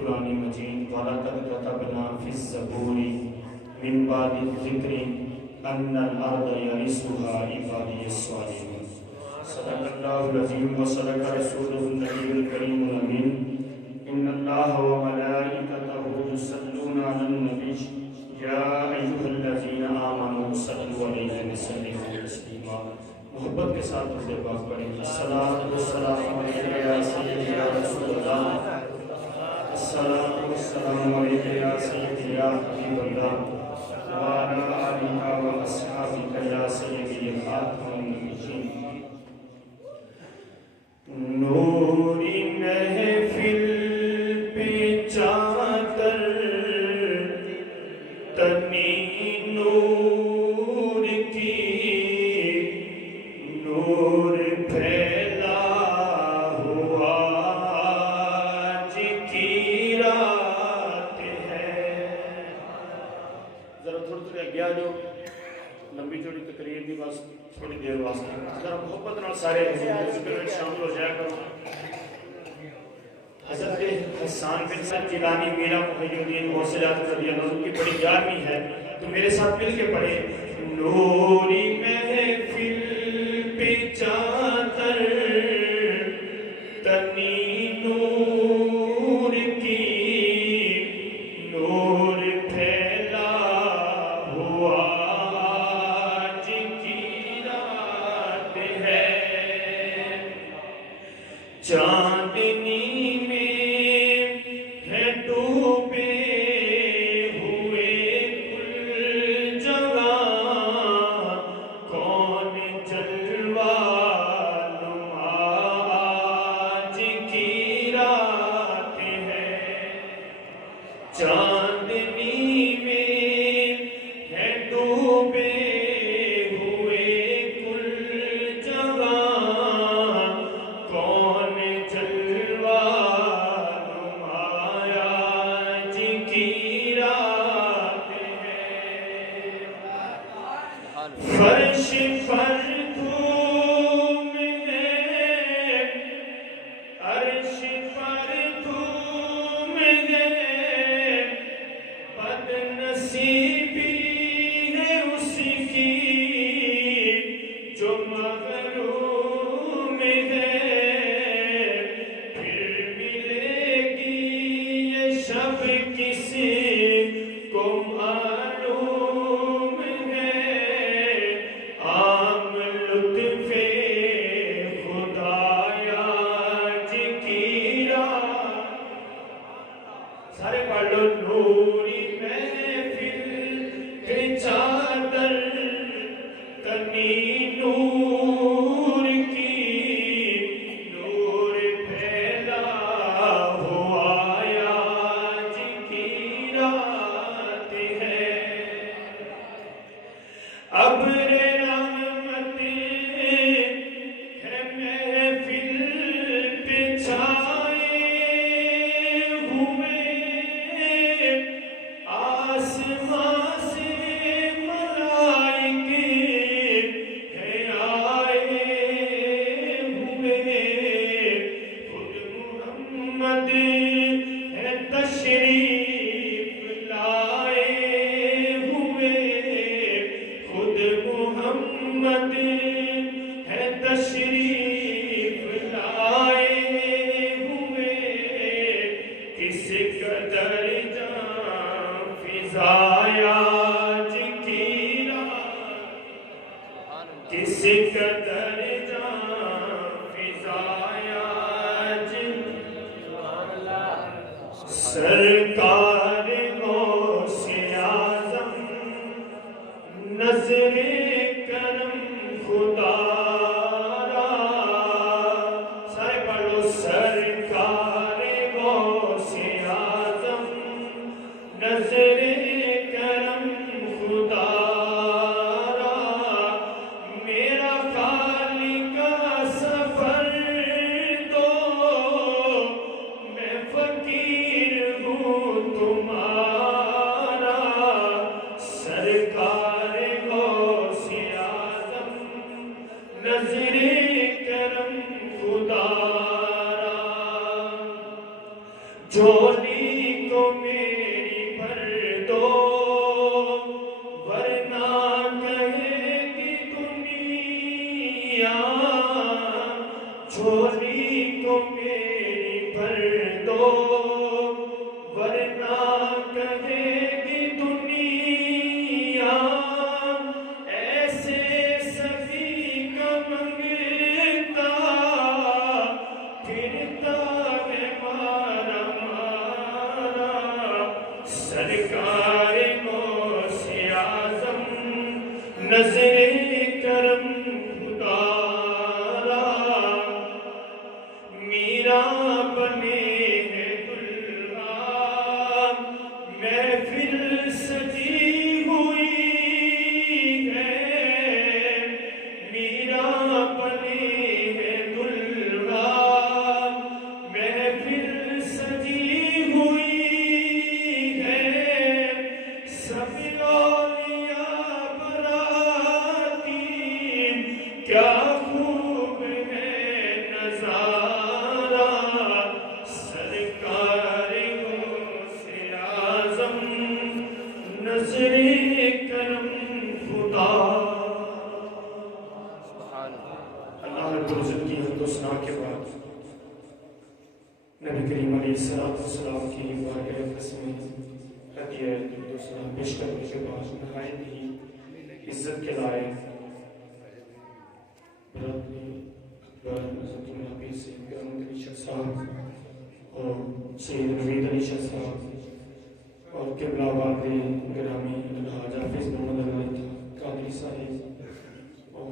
القرآن المجيد وَلَقَدْ كَتَبْنَا فِي الزَّبُورِ مِنْ بَعْدِ الذِّكْرِ أَنَّ الْأَرْضَ يَرِثُهَا عِبَادِيَ الصَّالِحُونَ صدق اللہ العظیم وصدق رسولہ النبی الکریم الامین ان اللہ وملائکتہ یصلون علی النبی یا ایھا الذین آمنوا صلوا علیہ وسلموا تسلیما۔ محبت کے ساتھ درود پاک پڑھیں۔ الصلاۃ والسلام علیک یا سیدی یا رسول اللہ، الصلاۃ والسلام علیک یا سیدی یا حبیب اللہ وعلی آلہ واصحابہ یا سیدی خاتم النبیین۔ نوری محفل پہ چادر تنی نور کی، نور پھیلا ہوا آج کی رات ہے۔ ذرا تھوڑے اگیا جو لمبی چوڑی تقریر دی بس تھوڑی دیر واسطے ذرا محبت نال سارے ذکر میں شامل ہو جایا کرو۔ حضرت حسان بن سعد جیلانی میرا محی الدین غوث اعظم رضی اللہ عنہ کی بڑی گیارہویں ہے، تو میرے ساتھ مل کے پڑھے۔ نوری محفل پہ چادر تنی نور کی، نور پھیلا ہوا آج کی رات ہے۔ چاندنی میں ہے ڈوبے ہوئے کل جگہ، کون جلوہ نما آج کی رات ہے۔ چاندنی میں ہے ڈوبے ہوئے کل جگہ، کون جلوہ نما آج کی رات ہے۔ فرش پر دھوم ہے، عرش پر دھوم ہے، بد نصیبی ہے اس کی جو مغروم ہے۔ پھر ملے گی یہ شب کسی کو معلوم ہے، عام لطف خدایا آج کی رات۔ سارے پڑھ لو۔ نوری محفل پہ چادر تنی نور کی، نور پھیلا ہوا آج کی رات ہے۔ ابر رحمتیں ہے محفل پہ چھائے ہوئے، آسمان سے ملائکے ہیں آئے ہوئے، خود محمد ہے تشریف لائے ہوئے، خود محمد ہے تشریف لائے ہوئے۔ کس قدر جان فضایا آج کی رات، کس قدر جان فضایا آج۔ سرکار غوث اعظم نظر کرم خدا را، سارے پڑھ لو۔ سرکار غوث اعظم نظر کرم خدا را، میرا خالق کا سفر دو، میں فقیر ہوں تو جھولی کو میری بھر دو ورنہ کہے گی دنیا، جھولی کو میری بھر دو ورنہ کہے گی دنیا، ایسے سبھی کا منگتا پھرتا ہے مارا مارا، سرکار غوث اعظم نظر کرم خدارا، میرا بنے ہے دلہا محفل سجی ہوئی ہے، میرا بنے ہے دلہا محفل سجی ہوئی ہے، سب اولیاء براتی کیا خوب ہے نظارہ، سرکار غوث اعظم نظر کرم خدا۔ اللہ رب العزت کی حمد و ثنا کے بعد نبی کریم علیہ السلام کی بارگاہ اقدس میں ہدیہ درود و سلام پیش کرنے کے بعد نہایت ہی عزت کے لائق اکبر حضرت حافظ سید احمد علی شاہ صاحب اور سید نوید علی شاہ صاحب اور قبلہ آباد گرامی الحاج حافظ محمد علی قادری صاحب اور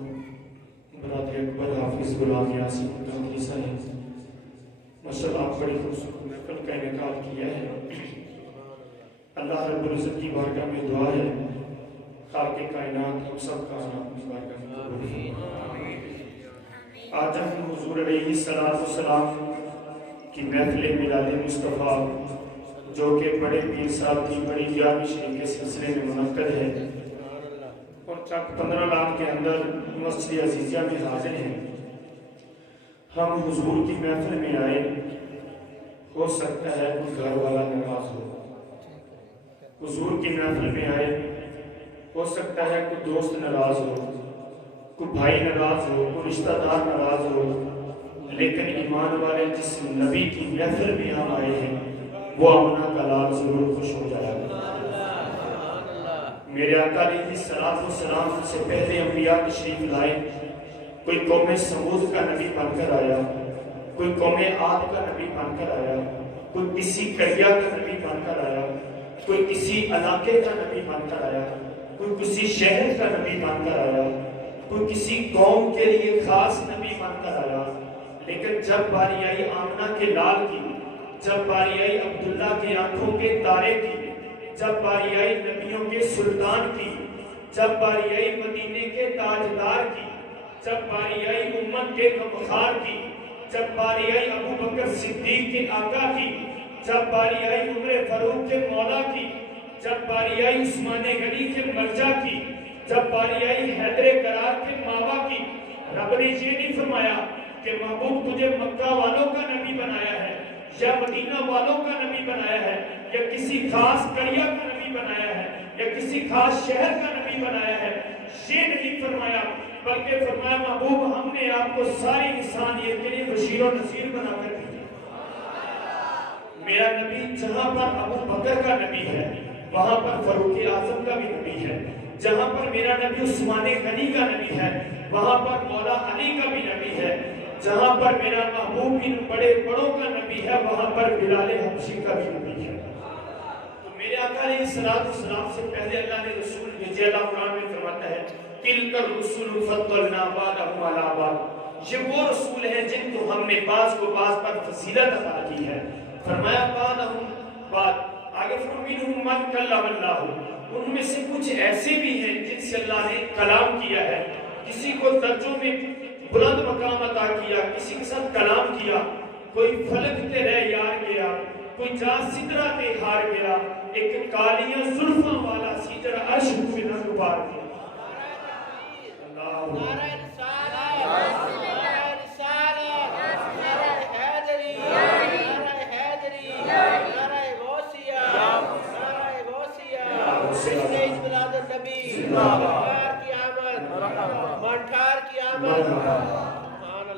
برادر اکبر حافظ غلام یاسین قادری صاحب، ماشاءاللہ آپ بڑی خوبصورت محفل کا انعقاد کیا ہے۔ اللہ رب العزت کی بارگاہ میں دعا ہے خالق کائنات ہم سب کا نام اپنی بارگاہ میں قبول فرمائے۔ آج ہم حضور علیہ السلام کی محفل میلاد مصطفیٰ جو کہ بڑے پیر صاحب کی بڑی 11ویں شریف کے سلسلے میں منعقد ہے اور چک 15 لاکھ کے اندر مسجد عزیزیہ میں حاضر ہیں، ہم حضور کی محفل میں آئے، ہو سکتا ہے کوئی گھر والا ناراض ہو، حضور کی محفل میں آئے، ہو سکتا ہے کوئی دوست ناراض ہو، کوئی بھائی ناراض ہو، کوئی رشتہ دار ناراض ہو، لیکن ایمان والے جس نبی کی محفل میں ہم آئے ہیں وہ آمنہ کا لال ضرور خوش ہو جائے گا۔ میرے آقا علیہ السلام سے پہلے انبیاء تشریف لائے، کوئی قوم سمود کا نبی بن کر آیا، کوئی قوم عاد کا نبی بن کر آیا، کوئی کسی قریہ کا نبی بن کر آیا، کوئی کسی علاقے کا نبی بن کر آیا، کوئی کسی شہر کا نبی بن کر آیا، کوئی کسی قوم کے لیے خاص نبی بن کر آیا، لیکن جب باری آئی آمنہ کے لال کی، جب باری آئی عبداللہ کی آنکھوں کے تارے کی، جب باری آئی نبیوں کے سلطان کی، جب باری آئی مدینے کے تاجدار کی، جب باری آئی امت کے غمخوار کی، جب باری آئی ابو بکر صدیق کے آقا کی، جب باری آئی عمر فاروق کے مولا کی، جب باری آئی عثمان غنی کے مرجع کی، جب باری آئی حیدر قرار کے ماوا کی، رب نے یہ نہیں فرمایا کہ محبوب تجھے مکہ والوں کا نبی بنایا ہے یا مدینہ والوں کا نبی بنایا ہے یا کسی خاص قریہ کا نبی بنایا ہے یا کسی خاص شہر کا نبی بنایا ہے، یہ نہیں فرمایا، بلکہ فرمایا محبوب ہم نے آپ کو ساری انسانیت کے لیے بشیر و نذیر بنا کر دیا۔ میرا نبی جہاں پر ابو بکر کا نبی ہے وہاں پر فاروق اعظم کا بھی نبی ہے، جہاں پر میرا نبی عثمان غنی کا نبی ہے وہاں پر مولا علی کا بھی نبی ہے، جہاں پر میرا محبوب ان بڑے بڑوں کا نبی ہے وہاں پر بلال حبشی کا بھی نبی ہے۔ تو میرے آقا علیہ السلام سے پہلے اللہ نے رسول بھیجے، اللہ قرآن میں فرماتا ہے تِلْكَ الرُّسُلُ فَضَّلْنَا بَعْضَهُمْ عَلَىٰ بَعْضٍ، یہ وہ رسول ہیں جن کو ہم نے بعض کو بعض پر فضیلت عطا کی ہے۔ فرمایا بَعْضَهُمْ بعض، آگے فَمِنْهُمْ مَنْ كَلَّمَ اللَّهُ، ان میں سے کچھ ایسے بھی ہیں جن سے اللہ نے کلام کیا ہے، کسی کو درجوں میں بلند مقام عطا کیا، کسی کے ساتھ کلام کیا، کوئی فلک تے رہ یار گیا، کوئی جا سدرہ تے ہار گیا، ایک کالیاں زلفاں والا سی جڑا عرش کو بھی نہ گبار گیا۔ اللہ نعرہ حیدری، نعرہ حیدری،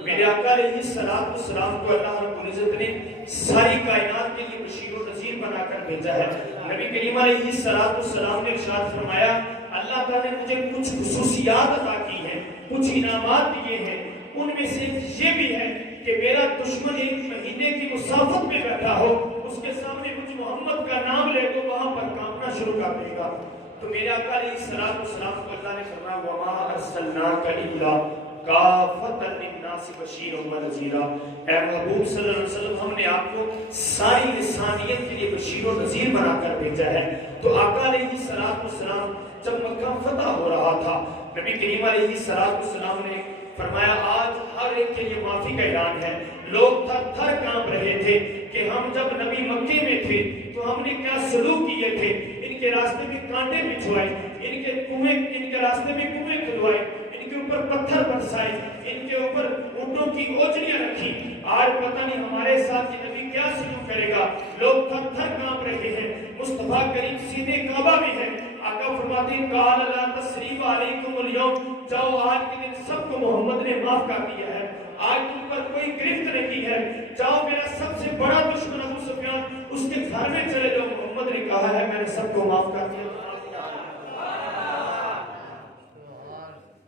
میرے آقا علیہ السلام کو اللہ رب العزت نے ساری کائنات کے لیے بشیر و نذیر بنا کر بھیجا ہے. نبی کریم علیہ السلام نے ارشاد فرمایا اللہ تعالیٰ نے مجھے کچھ خصوصیات عطا کی ہیں, کچھ انعامات دیے ہیں. ان میں سے یہ بھی ہے کہ میرا دشمن ایک مہینے کی مسافت میں بیٹھا ہو, اس کے سامنے مجھ محمد کا نام لے تو وہاں پر کانپنا شروع کر دے گا. تو میرے آقا علیہ السلام کو اللہ نے فرمایا وَمَا أَرْسَلْنَاكَ إِلَّا كَافَةً لِلنَّاسِ بَشِيرًا وَنَذِيرًا. اے محبوب صلی اللہ علیہ وسلم, ہم نے آپ کو ساری انسانیت کے لیے بشیر و نذیر بنا کر بھیجا ہے. تو آقا علیہ السلام جب مکہ فتح ہو رہا تھا, نبی کریم علیہ السلام نے فرمایا آج ہر ایک کے لیے معافی کا اعلان ہے. لوگ تھر تھر کانپ رہے تھے کہ ہم جب نبی مکے میں تھے تو ہم نے کیا سلوک کیے تھے. ان کے راستے میں کانٹے بچھوائے, ان کے راستے میں کنویں کھدوائے, ان کے اوپر پتھر برسائے, ان کے اوپر اونٹوں کی اوجڑیاں رکھی. آج پتہ نہیں ہمارے ساتھ یہ نبی کیا سلوک کرے گا. لوگ تھر تھر کانپ رہے ہیں. مصطفیٰ کریم سیدھے کعبہ میں ہے. آقا فرماتے ہیں قال لا تثریب علیکم اليوم, جاؤ آج کے دن سب کو محمد نے معاف کر دیا ہے. آج تم پر کوئی گرفت نہیں ہے. جاؤ میرا سب سے بڑا دشمن ابو سفیان, اس کے گھر میں چلے جاؤ. محمد نے کہا ہے میں نے سب کو معاف کر دیا.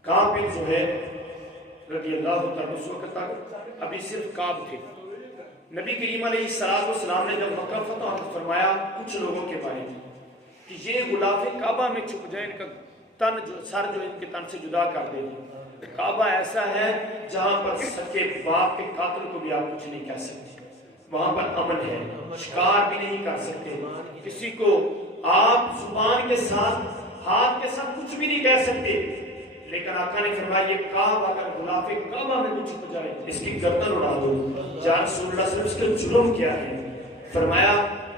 کعب بن زہیر رضی اللہ تعالیٰ اس وقت تک ابھی صرف کعب تھے. نبی کریم علیہ السلام نے جب مکہ فتح فرمایا کچھ لوگوں کے بارے میں کہ یہ غلاف کعبہ میں چھپ جائے, ان کا تن سر جو ان کے تن سے جدا کر دے. کعبہ ایسا ہے جہاں پر سچے باپ کے قاتل کو بھی آپ کچھ نہیں کہہ سکتے. وہاں پر امن ہے, شکار بھی نہیں کر سکتے. کسی کو آپ زبان کے ساتھ ہاتھ کے ساتھ کچھ بھی نہیں کہہ سکتے. لیکن آقا نے فرمایا یہ کعبہ اگر غلاف کعبہ میں کچھ چھپ جائے اس کی گردن اڑا دو. جان رسول اللہ صلی اللہ علیہ وسلم اس کا جرم کیا ہے. فرمایا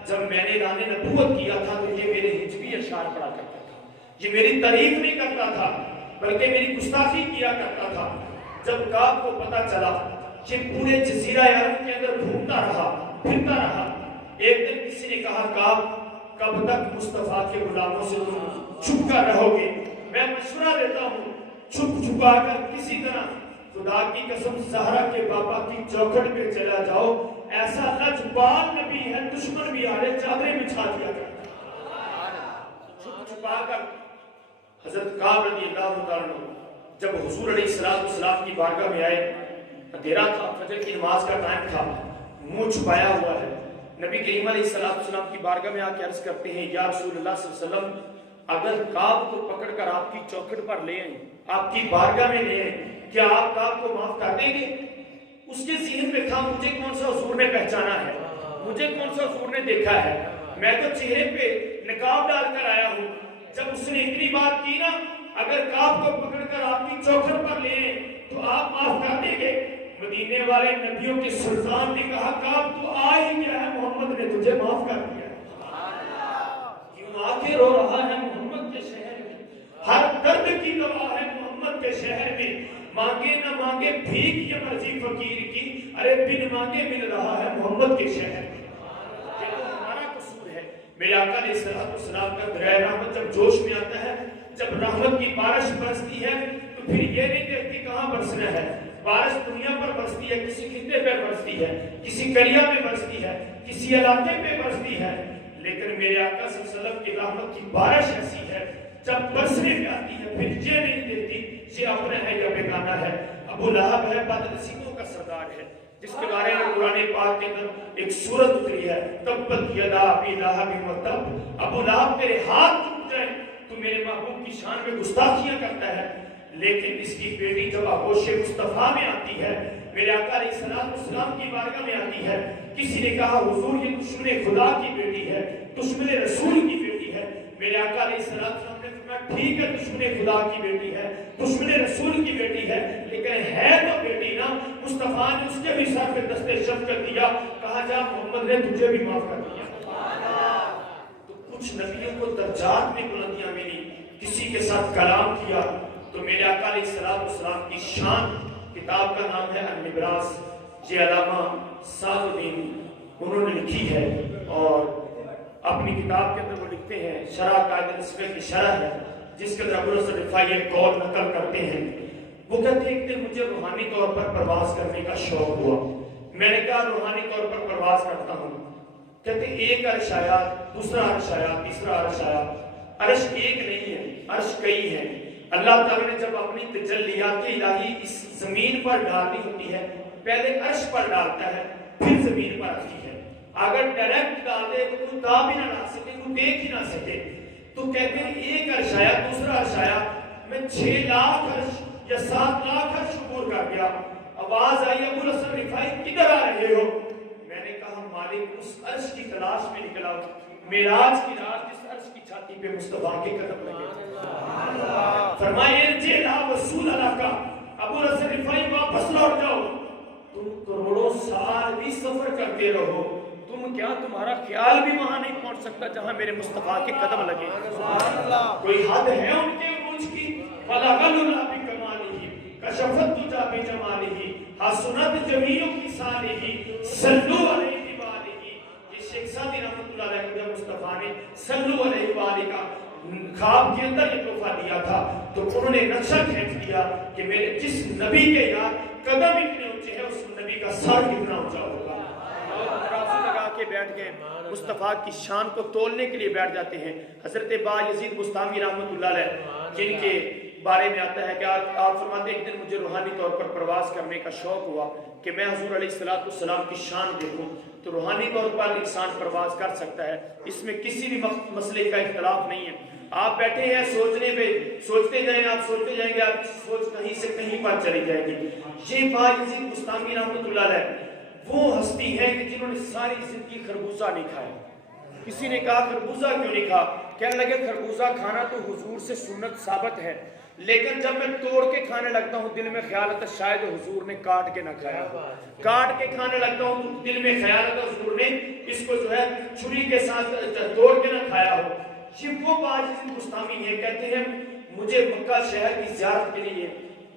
جب میں نے اعلان نبوت کیا تھا تو یہ میرے ہجوی اشعار پڑھا کرتا تھا, یہ میری تعریف نہیں کرتا تھا بلکہ میری گستاخی کیا کرتا تھا. جب کعب کو پتا چلا یہ پورے جزیرہ عرب کے اندر گھومتا رہا پھرتا رہا. ایک دن کسی نے کہا کعب کب تک مصطفیٰ کے غلاموں سے تم چھپ کر رہو گے, میں مشورہ دیتا ہوں چھپ چھپا کر کسی طرح خدا کی قسم زہرا کے بابا کی چوکھٹ پہ چلا جاؤ. ایسا لجبال نبی ہے دشمن بھی آ رہے چادریں بچھا دیا کرتا. چھپ چھپا کر حضرت کعب رضی اللہ تعالیٰ جب حضور علیہ السلام کی بارگاہ میں آئے, اندھیرا تھا, فجر کی نماز کا ٹائم تھا, منہ چھپایا ہوا ہے. نبی کریم علیہ السلام کی بارگاہ میں آ کے عرض کرتے ہیں یا رسول اللہ صلی اللہ علیہ وسلم اگر کعب کو پکڑ کر آپ کی چوکھٹ پر لے آئیں, آپ کی بارگاہ میں لے آئیں, کیا آپ کعب کو معاف کر دیں گے؟ اس کے ذہن میں تھا مجھے کون سا حضور نے پہچانا ہے, مجھے کون سا حضور نے دیکھا ہے, میں تو چہرے پہ نقاب ڈال کر آیا ہوں. جب اس نے اتنی بات کی نا اگر کعب کو پکڑ کر آپ کی چوکھٹ پر لے آئیں تو آپ معاف کر دیں گے. مدینے والے نبیوں کے سلطان نے کہا کعب تو آ ہی گیا ہے, محمد نے تجھے معاف کر دیا. کیوں آ کے رو رہا ہے محمد کے شہر میں, ہر درد کی دوا ہے محمد کے شہر میں. مانگے نہ مانگے بھیک یہ مرضی فقیر کی, ارے بن مانگے مل رہا ہے محمد کے شہر میں. یہ تو ہمارا قصور ہے. میرے آقا علیہ السلام کا دریا رحمت جب جوش میں آتا ہے, جب رحمت کی بارش برستی ہے تو پھر یہ نہیں دیکھتی کہاں برسنا ہے. بارش دنیا پر برستی ہے, کسی خطے پہ برستی ہے, کسی کریا میں برستی ہے, کسی علاقے پہ برستی ہے. لیکن میرے آقا صلی اللہ علیہ وسلم کی رحمت کی بارش ایسی ہے جب برسنے میں آتی ہے پھر یہ نہیں دیکھتی یہ اپنا ہے یا بیگانہ ہے. ابو لہب ہے بد نصیبوں کا سردار ہے جس کے بارے میں قرآن پاک کے اندر ایک سورت اتری ہے تبت یدا ابی لہب وتب. ابو لہب تیرے ہاتھ ٹوٹ جائیں تو میرے محبوب کی شان میں گستاخیاں کرتا ہے. لیکن اس کی بیٹی جب آغوش مصطفیٰ میں آتی ہے, میرے آقا علیہ السلام کی بارگاہ میں آتی ہے, کسی نے کہا حضور یہ دشمن خدا کی بیٹی ہے, دشمن رسول کی بیٹی ہے. میرے آقا علیہ السلام نے فرمایا ٹھیک ہے دشمن خدا کی بیٹی ہے, دشمن رسول کی بیٹی ہے, لیکن ہے تو بیٹی نا. مصطفیٰ نے اس کے بھی سر پہ دستے شفقت دیا, کہا جا محمد نے تجھے بھی معاف کر دیا. تو کچھ نبیوں کو درجات میں بلندیاں ملی, کسی کے ساتھ کلام کیا. تو میرے آقا علیہ السلام کی شان کتاب کا نام ہے النبراس, یہ علامہ سعد الدین انہوں نے لکھی ہے اور اپنی کتاب کے اندر وہ لکھتے ہیں شرح قائد نسبہ کی شرح ہے. جس کے اندر ابو الحسن رفاعی ایک قول نقل کرتے ہیں. وہ کہتے ہیں ایک دن مجھے روحانی طور پر پرواز کرنے کا شوق ہوا. میں نے کہا روحانی طور پر پرواز کرتا ہوں. کہتے ہیں ایک عرش آیا, دوسرا عرش آیا, تیسرا عرش آیا. عرش ایک نہیں ہے, عرش کئی ہیں. اللہ تعالیٰ نے جب اپنی تجلیات الہی اس زمین پر ڈالنی ہوتی ہے, پہلے عرش پر ڈالتا ہے, پھر زمین پر آتی ہے. اگر ڈائریکٹ ڈال دے تو کوئی تا بھی نہ ڈال سکے, کوئی دیکھ ہی نہ سکے. تو کہتے ہیں ایک عرش آیا, دوسرا عرش آیا, میں 6 لاکھ عرش یا 7 لاکھ عرش عبور کر گیا. آواز آئی ابو الحسن رفاعی کدھر آ رہے ہو؟ میں نے کہا مالک اس عرش کی تلاش میں نکلا ہوں. معراج کی رات جس عرش کی چھاتی پہ مصطفیٰ کے قدم لگے. فرمائے ارجع لا رسول اللہ کا, ابو الحسن رفاعی واپس لوٹ جاؤ. تم کروڑوں سال بھی سفر کرتے رہو, تم کیا تمہارا خیال بھی وہاں نہیں پہنچ سکتا جہاں میرے مصطفیٰ کے قدم لگے. کوئی حد ہے ان کے عروج کی؟ فَلَغَلُ اللَّهِ بِكَمَالِهِ كَشَفَتْ تُجَا بِجَمَالِهِ حَسُنَتْ جَمِيعُ خِصَالِهِ صَلُّوا عَلَيْهِ وَآلِهِ. یہ شیخ سعدی رحمۃ اللہ علیہ کو جب مصطفیٰ نے صلو علیہ وآلہ کا خواب کے اندر یہ تحفہ دیا تھا تو انہوں نے نقشہ کھینچ دیا کہ میرے جس نبی کے یار قدم اتنے اونچے ہیں اس نبی کا سر کتنا اونچا ہوگا. ترازو لگا کے بیٹھ گئے, مصطفیٰ کی شان کو تولنے کے لیے بیٹھ جاتے ہیں. حضرت با یزید بستامی رحمۃ اللہ علیہ جن کے بارے میں آتا ہے کہ آپ فرماتے ہیں ایک دن مجھے روحانی طور پر پرواز کرنے کا شوق ہوا کہ میں حضور علیہ السلام کی شان دیکھوں. تو روحانی طور پر انسان پرواز کر سکتا ہے, اس میں کسی بھی مسئلے کا اختلاف نہیں ہے. آپ بیٹھے ہیں سوچنے پہ, سوچتے جائیں, آپ سوچتے جائیں گے, آپ سوچ کہیں سے کہیں پر چلی جائے گی. یہ با یزید بستامی رحمۃ اللہ علیہ وہ ہستی ہے کہ جنہوں نے ساری زندگی خربوزہ نہیں کھایا. کسی نے کہا خربوزہ کیوں نہیں کھا؟ کہنے لگے خربوزہ کھانا تو حضور سے سنت ثابت ہے, لیکن جب میں توڑ کے کھانے لگتا ہوں دل میں خیال آتا شاید حضور نے کاٹ کے نہ کھایا. کاٹ کے کھانے لگتا ہوں تو دل میں خیال آتا حضور نے اس کو جو ہے چھری کے ساتھ توڑ کے نہ کھایا ہو. یہ وہ با یزید بستامی ہے, کہتے ہیں مجھے مکہ شہر کی زیارت کے لیے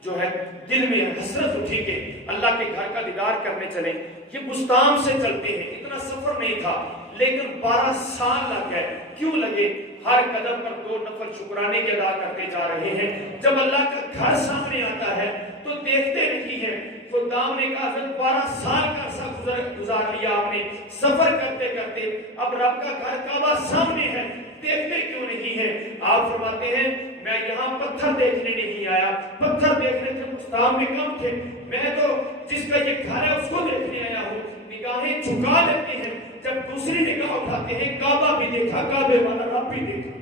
جو ہے دل میں حسرت اٹھی کہ اللہ کے گھر کا دیدار کرنے چلے. یہ بستام سے چلتے ہیں, اتنا سفر نہیں تھا لیکن 12 سال لگ گئے. کیوں لگے؟ ہر قدم پر 2 نفل شکرانے کے ادا کرتے جا رہے ہیں. جب اللہ کا گھر سامنے آتا ہے تو دیکھتے نہیں ہیں. خدام نے کہا حضرت 12 سال کا عرصہ گزار لیا آپ نے سفر کرتے کرتے, اب رب کا گھر کعبہ سامنے ہے, دیکھتے کیوں نہیں ہیں؟ آپ فرماتے ہیں میں یہاں پتھر دیکھنے نہیں آیا, پتھر دیکھنے سے مستعام میں کم تھے, میں تو جس کا یہ گھر ہے اس کو دیکھنے آیا ہوں. نگاہیں جھکا لیتے ہیں, جب دوسری نگاہ اٹھاتے ہیں کعبہ بھی دیکھا, کعبے والا رب بھی دیکھا.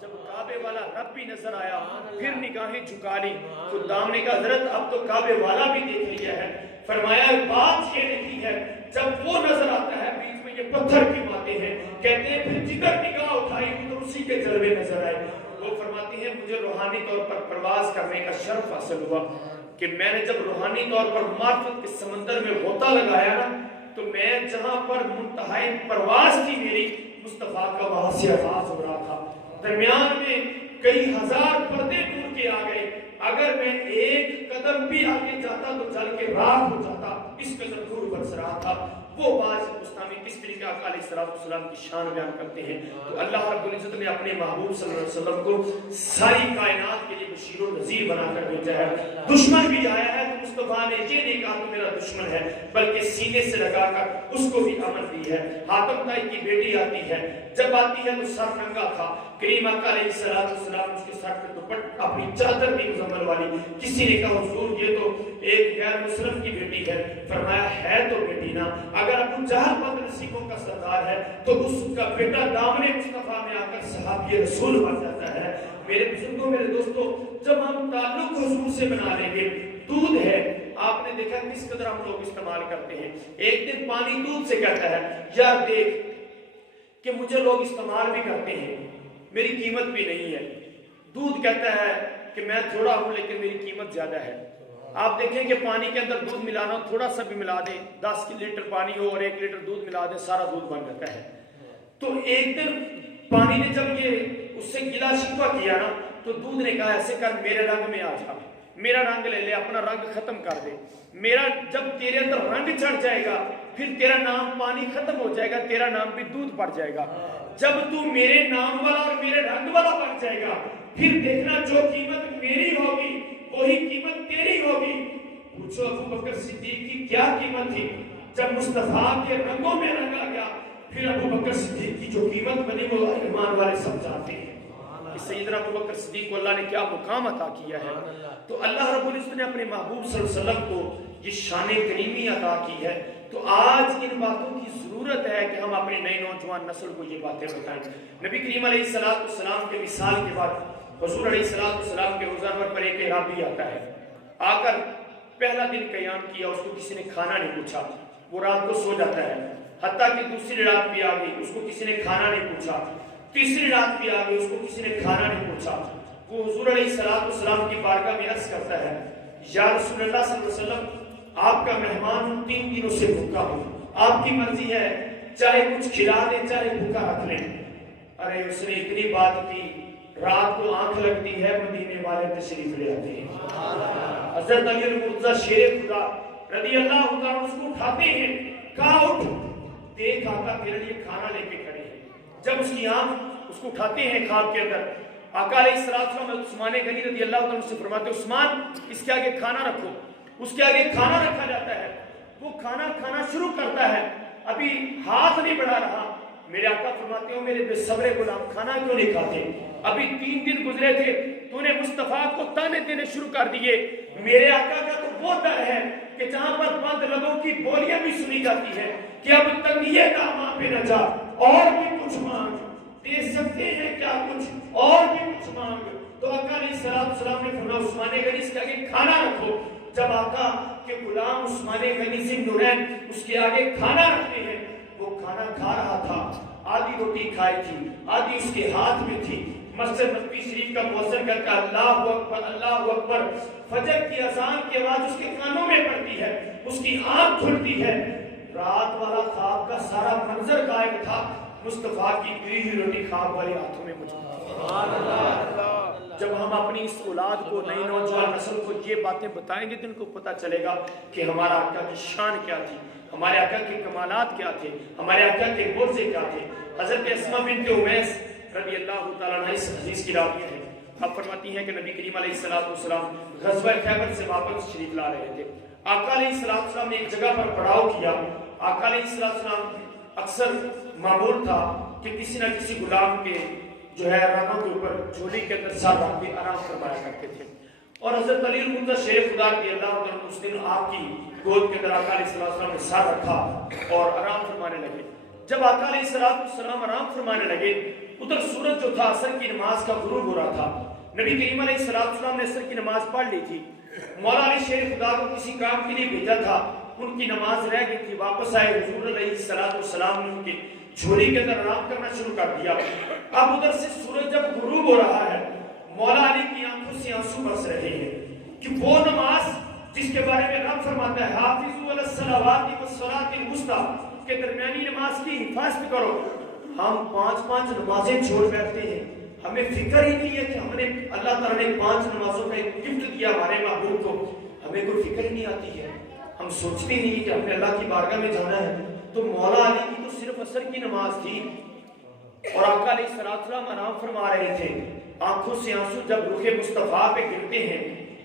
جب کعبے والا رب بھی نظر آیا پھر نگاہیں جھکا لی. خدام نے کہا حضرت اب تو کعبے والا بھی دیکھ لیا ہے. فرمایا بات یہ نہیں ہے, جب وہ نظر آتا ہے بیچ میں یہ پتھر کیوں آتے ہیں؟ کہتے ہیں پھر جدھر نگاہ اٹھائی ادھر اسی کے جلوے نظر آئے. وہ فرماتے ہیں مجھے روحانی طور پر پرواز کرنے کا شرف حاصل ہوا کہ میں نے جب روحانی طور پر معرفت کے سمندر میں غوطہ لگایا نا تو میں جہاں پر منتہائی پرواز تھی میری, مصطفیٰ کا وہاں سے آغاز ہو رہا تھا. درمیان میں کئی ہزار پردے ٹوٹ کے آ گئے. اگر میں ایک قدم بھی آگے جاتا تو جل کے راکھ ہو جاتا, اس قدر دور برس رہا تھا. وہ باز مستعمی کس طریقے آقا علیہ السلام کی شان بیان کرتے ہیں. تو اللہ رب العزت نے اپنے محبوب صلی اللہ علیہ وسلم کو ساری کائنات کے لیے بشیر و نذیر بنا کر بھیجا ہے. دشمن بھی آیا ہے تو مصطفیٰ نے یہ نہیں کہا تو میرا دشمن ہے, بلکہ سینے سے لگا کر اس کو بھی امر دی ہے. حاتم طائی کی بیٹی آتی ہے, جب آتی ہے تو سر ننگا تھا. کریم آقا علیہ السلام اس کے سر پہ دوپٹ اپنی چادر بھی مزمل والی. کسی نے کہا حضور یہ تو ایک غیر مسلم کی بیٹی ہے. فرمایا ہے تو بیٹی نا, اگر ابو جہل بد نصیبوں کا سردار ہے تو اس کا بیٹا دامن مصطفیٰ میں آ کر صحابی رسول بن جاتا ہے. میرے بزرگوں میرے دوستوں, جب ہم تعلق حضور سے بنا لیں گے, دودھ ہے آپ نے دیکھا کس قدر ہم لوگ استعمال کرتے ہیں. ایک دن پانی دودھ سے کہتا ہے یار دیکھ کہ مجھے لوگ استعمال بھی کرتے ہیں, میری قیمت بھی نہیں ہے. دودھ کہتا ہے کہ میں تھوڑا ہوں لیکن میری قیمت زیادہ ہے. آپ دیکھیں کہ پانی کے اندر دودھ ملانا ہو, تھوڑا سا بھی ملا دیں, 10 لیٹر پانی ہو اور 1 لیٹر دودھ ملا دیں, سارا دودھ بن جاتا ہے. تو ایک دن پانی نے جب یہ اس سے گلا شکوہ کیا نا تو دودھ نے کہا ایسے کر میرے رنگ میں آ جا, میرا رنگ لے لے, اپنا رنگ ختم کر دے. میرا جب تیرے اندر رنگ چڑھ جائے گا پھر تیرا نام پانی ختم ہو جائے گا، تیرا نام بھی دودھ پڑ جائے گا. جب تو میرے نام والا اور میرے رنگ والا بن جائے گا، پھر دیکھنا جو قیمت میری ہوگی وہی قیمت تیری ہوگی. پوچھو ابو بکر صدیق کی کیا قیمت تھی؟ جب مصطفیٰ کے رنگوں میں رنگا گیا، پھر ابو بکر صدیق کی جو قیمت بنی وہ ایمان والے سب جانتے ہیں کہ سیدنا ابو بکر صدیق کو اللہ نے کیا مقام عطا کیا ہے. تو اللہ رب العزت نے اپنے محبوب صلی اللہ علیہ وسلم کو یہ شان کریمی عطا کی ہے. تو آج ان باتوں کی ضرورت ہے کہ ہم اپنے نئے نوجوان نسل کو یہ باتیں بتائیں. نبی کریم علیہ السلام کے وصال کے بعد حضور علیہ السلام کے روزہ انور پر ایک اعرابی آتا ہے. آ کر پہلا دن قیام کیا، اس کو کسی نے کھانا نہیں پوچھا، وہ رات کو سو جاتا ہے. حتیٰ کہ دوسری رات بھی آ گئی، اس کو کسی نے کھانا نہیں پوچھا. تیسری رات بھی آ گئی، اس کو کسی نے کھانا نہیں پوچھا. وہ حضور علیہ السلام کی بارگاہ میں عرض کرتا ہے، یا رسول اللہ صلی اللہ علیہ وسلم، آپ کا مہمان 3 دنوں سے بھوکا ہو، آپ کی مرضی ہے، چاہے کچھ کھلا دیں چاہے بھوکا رکھ لیں. ارے اس نے اتنی بات کی، رات کو آنکھ لگتی ہے، مدینے والے تشریف لے آتے ہیں. حضرت علی المرتضیٰ شیر خدا رضی اللہ عنہ اس کو اٹھاتے ہیں، کہا اٹھ، دیکھ آقا تیرے لیے کھانا لے کے کھڑے ہیں. جب اس کی آنکھ اس کو اٹھاتے ہیں خواب کے اندر، آقا علیہ السلام عثمان غنی رضی اللہ عنہ سے فرماتے ہیں، عثمان اس کے آگے کھانا رکھو. اس کے آگے کھانا رکھا جاتا ہے، وہ کھانا کھانا شروع کرتا ہے، ابھی ہاتھ نہیں بڑھا رہا. میرے آقا فرماتے ہو میرے بے صبر غلام کھانا کیوں نہیں کھاتے؟ ابھی 3 دن گزرے تھے، تو نے مصطفیٰ کو تانے دینے شروع کر دیے. میرے آقا کا تو وہ در ہے کہ جہاں پر بند لبوں کی بولیاں بھی سنی جاتی ہے کہ اب تک یہ کام پہ نہ جا، اور بھی کچھ مانگ، دے سکتے ہیں کیا کچھ، اور بھی کچھ مانگ. تو آقا علیہ السلام نے فرمایا عثمان غنی اس کے آگے کھانا رکھو. جب آقا کے غلام عثمان غنی ذی النورین اس کے آگے کھانا رکھتے ہیں، وہ کھانا کھا رہا تھا، آدھی روٹی کھائی تھی، آدھی اس کے ہاتھ میں تھی. مسجد نبوی شریف کا مؤذن کر کے اللہ اکبر اللہ اکبر، فجر کی اذان کی آواز اس کے کانوں میں پڑتی ہے، اس کی آنکھ کھلتی ہے. رات والا خواب کا سارا منظر غائب تھا، مصطفیٰ کی دی ہوئی روٹی خواب والے ہاتھوں میں موجود تھی. جب ہم اپنی اس اولاد کو، نئی نوجوان نسل کو یہ باتیں بتائیں گے تو ان کو پتہ چلے گا کہ ہمارا آقا کی شان کیا تھی، ہمارے آقا کے کمالات کیا تھے، ہمارے آقا کے معجزے کیا تھے. حضرت اسماء بنت امیس رضی اللہ تعالیٰ عنہ اس حدیث کی راوی ہے. اب فرماتی ہیں کہ نبی کریم علیہ السلام غزوہ خیبر سے واپس شریف لا رہے تھے. آقا علیہ السلام نے ایک جگہ پر پڑاؤ کیا. آقا علیہ السلام اکثر معمول تھا کہ کسی نہ کسی غلام کے جو ہے رانوں کے اوپر جھولی کے اندر ساتھ رکھ کے آرام فرمایا کرتے تھے. اور حضرت علی المرتضیٰ شیر خدا رضی اللہ عنہ اس دن آپ کی گود کے اندر آقا علیہ السلام نے ساتھ رکھا اور آرام فرمانے لگے. جب آقا علیہ السلام آرام فرمانے لگے، ادھر سورج جو تھا عصر کی نماز کا غروب ہو رہا تھا. نبی کریم علیہ السلام نے عصر کی نماز پڑھ لی تھی. مولا علی شیر خدا کو کسی کام کے لیے بھیجا تھا، ان کی نماز رہ گئی تھی. واپس آئے، حضور علیہ السلام نے ان کی جھولی کے اندر آرام کرنا شروع کر دیا. اب ادھر سے سورج جب غروب ہو رہا ہے، مولا علی کی آنکھوں سے آنسو برس رہے ہیں کہ وہ نماز جس کے بارے میں رب فرماتا ہے حافظوا علی الصلوات والصلاۃ الوسطی، کہ درمیانی نماز کی حفاظت کرو. ہم 5 نمازیں چھوڑ بیٹھتے ہیں، ہمیں فکر ہی نہیں ہے کہ ہم نے اللہ تعالیٰ نے 5 نمازوں کا ایک گفٹ دیا ہمارے محبوب کو، ہمیں کوئی فکر ہی نہیں آتی ہے. ہم سوچتے نہیں کہ ہم نے اللہ کی بارگاہ میں جانا ہے. تو مولا علی کی تو صرف عصر کی نماز تھی اور آقا علیہ السلام آرام فرما رہے تھے. آنکھوں سے آنسو جب رخ مصطفیٰ پہ گرتے ہیں،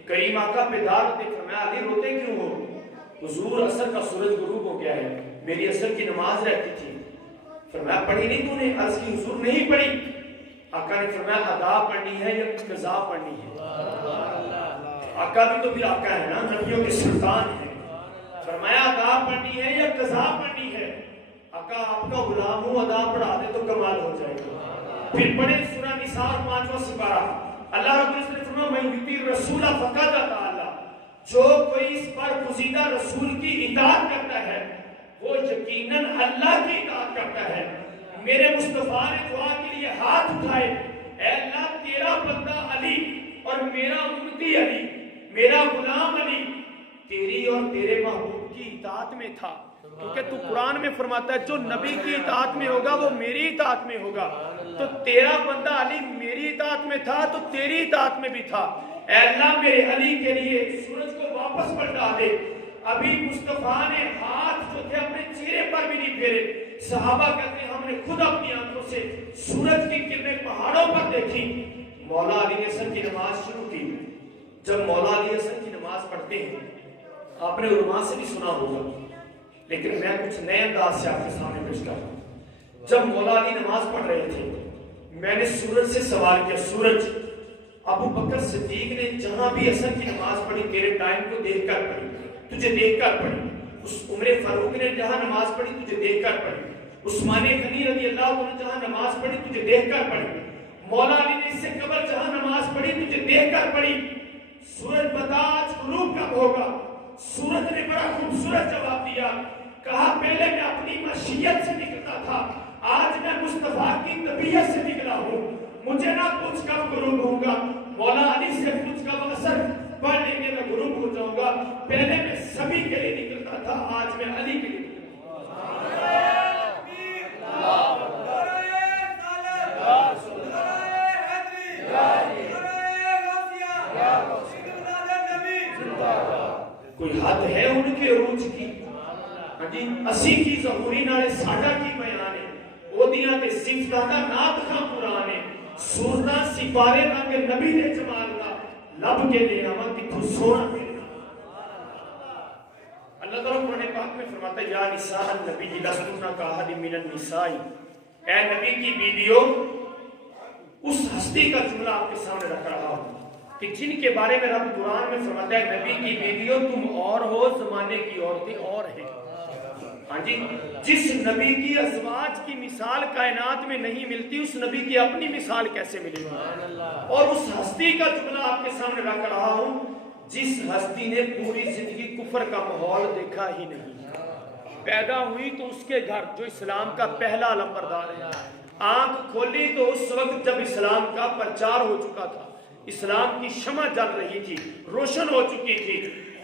کریم آقا پہ دار ہوتے. فرمایا علی روتے کیوں ہو؟ حضور عصر کا سورج غروب ہو گیا ہے، میری عصر کی نماز رہتی تھی. فرمایا پڑھی نہیں تو نے؟ عرض کی حضور نہیں پڑھی. آقا نے فرمایا ادا پڑھنی ہے یا قضا پڑھنی ہے؟ آقا بھی تو پھر آقا ہے نا، نبیوں کے سلطان ہیں. فرمایا ادا پڑھنی ہے یا قضا پڑھنی ہے؟ آقا آپ کا غلام ہوں، ادا پڑھا دے تو کمال ہو جائے گا. پھر پڑھے سورہ نساء 5واں سپارہ. اللہ رب العزت نے فرمایا من یطیع الرسول فقد اطاع اللہ، جو کوئی اس پر گزیدہ رسول کی اطاعت کرتا ہے وہ یقیناً اللہ کی اطاعت کرتا ہے. میرے مصطفیٰ نے دعا کے لیے ہاتھ اٹھائے، اے اللہ تیرا بندہ علی اور میرا امتی علی، میرا غلام علی تیری اور تیرے محبوب کی اطاعت میں تھا. کیونکہ تو قرآن میں فرماتا ہے جو نبی کی اطاعت میں ہوگا وہ میری اطاعت میں ہوگا. تو تیرا بندہ علی میری اطاعت میں تھا تو تیری اطاعت میں بھی تھا. اے اللہ میرے علی کے لیے سورج کو واپس پلٹا دے. ابھی مصطفیٰ نے ہاتھ جو تھے اپنے چہرے پر بھی نہیں پھیرے. صحابہ کہتے ہیں ہم نے خود اپنی آنکھوں سے سورج کی کرنیں پہاڑوں پر دیکھی. مولا علی حسن کی نماز شروع کی. جب مولا علی حسن کی نماز پڑھتے ہیں, آپ نے علماء سے بھی سنا ہوگا, لیکن میں کچھ نئے انداز سے آپ کے سامنے پیش کر رہا ہوں. جب مولا علی نماز پڑھ رہے تھے, میں نے سورج سے سوال کیا, سورج, ابو بکر صدیق نے جہاں بھی عصر کی نماز پڑھی تیرے ٹائم کو دیکھ کر پڑھی, تجھے دیکھ کر پڑھی. اس عمر فاروق نے جہاں نماز پڑھی تجھے دیکھ کر پڑھی. عثمان غنی رضی اللہ عنہ جہاں نماز پڑھی تجھے دیکھ کر پڑھی. مولا علی نے اس سے قبل جہاں نماز پڑھی تجھے دیکھ کر پڑھی. سورج بتا آج غروب کب ہوگا؟ سورج نے بڑا خوبصورت جواب دیا, کہا پہلے میں اپنی مشیت سے نکلتا تھا, آج میں مصطفیٰ کی طبیعت سے نکلا ہوں. مجھے نہ پوچھ کب غروب ہوگا, مولا علی سے پوچھ کب عصر پڑھ لیں گے میں غروب ہو جاؤں گا. پہلے میں سبھی کے لیے نکلتا تھا, آج میں علی کے لیے نکلتا کوئی حد ہے ان کے عروج کی؟ اسی کی ظہوری نالے ساڈا کی بیان ہے, اودیاں تے صفتاں دا نات خاں قرآن ہے. سورتاں سپارے رنگ نبی دے جمال دا, لب کے لے آواں کتھوں سونا دینا. اللہ تعالیٰ قرآن پاک میں فرماتا ہے, یا نساء النبی لستن کاحد من النساء, اے نبی کی بیویوں, اس ہستی کا جملہ آپ کے سامنے رکھ رہا ہوں کہ جن کے بارے میں رب قرآن میں فرماتا ہے نبی کی بیویوں تم اور ہو, زمانے کی عورتیں اور ہیں. ہاں جی, جس نبی کی ازواج کی مثال کائنات میں نہیں ملتی, اس نبی کی اپنی مثال کیسے ملے گی؟ اور اس ہستی کا جملہ آپ کے سامنے رکھ رہا ہوں جس ہستی نے پوری زندگی کفر کا ماحول دیکھا ہی نہیں. پیدا ہوئی تو اس کے گھر جو اسلام کا پہلا علمبردار ہے, آنکھ کھولی تو اس وقت جب اسلام کا پرچار ہو چکا تھا, اسلام کی شمع جل رہی تھی, روشن ہو چکی تھی.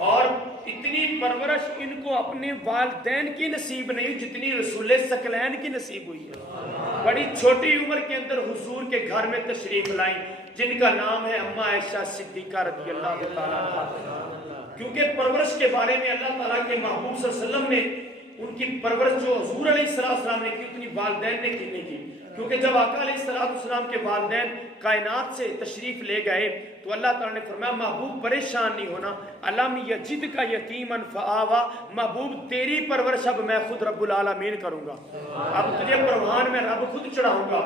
اور اتنی پرورش ان کو اپنے والدین کی نصیب نہیں جتنی رسول ثقلین کی نصیب ہوئی ہے. بڑی چھوٹی عمر کے اندر حضور کے گھر میں تشریف لائیں, جن کا نام ہے اما عائشہ صدیقہ رضی اللہ تعالیٰ عنہا. کیونکہ پرورش کے بارے میں اللہ تعالیٰ کے محبوب صلی اللہ علیہ وسلم نے ان کی پرورش جو حضور علیہ السلام نے کی اتنی والدین نے کی نہیں کی. کیونکہ جب آقا علیہ السلام کے والدین کائنات سے تشریف لے گئے تو اللہ تعالیٰ نے فرمایا محبوب پریشان نہیں ہونا, علم یجد کا یتیما فآوا, محبوب تیری پرورش اب میں خود رب العالمین کروں گا. اب تجھے پروان میں رب خود چڑھاؤں گا.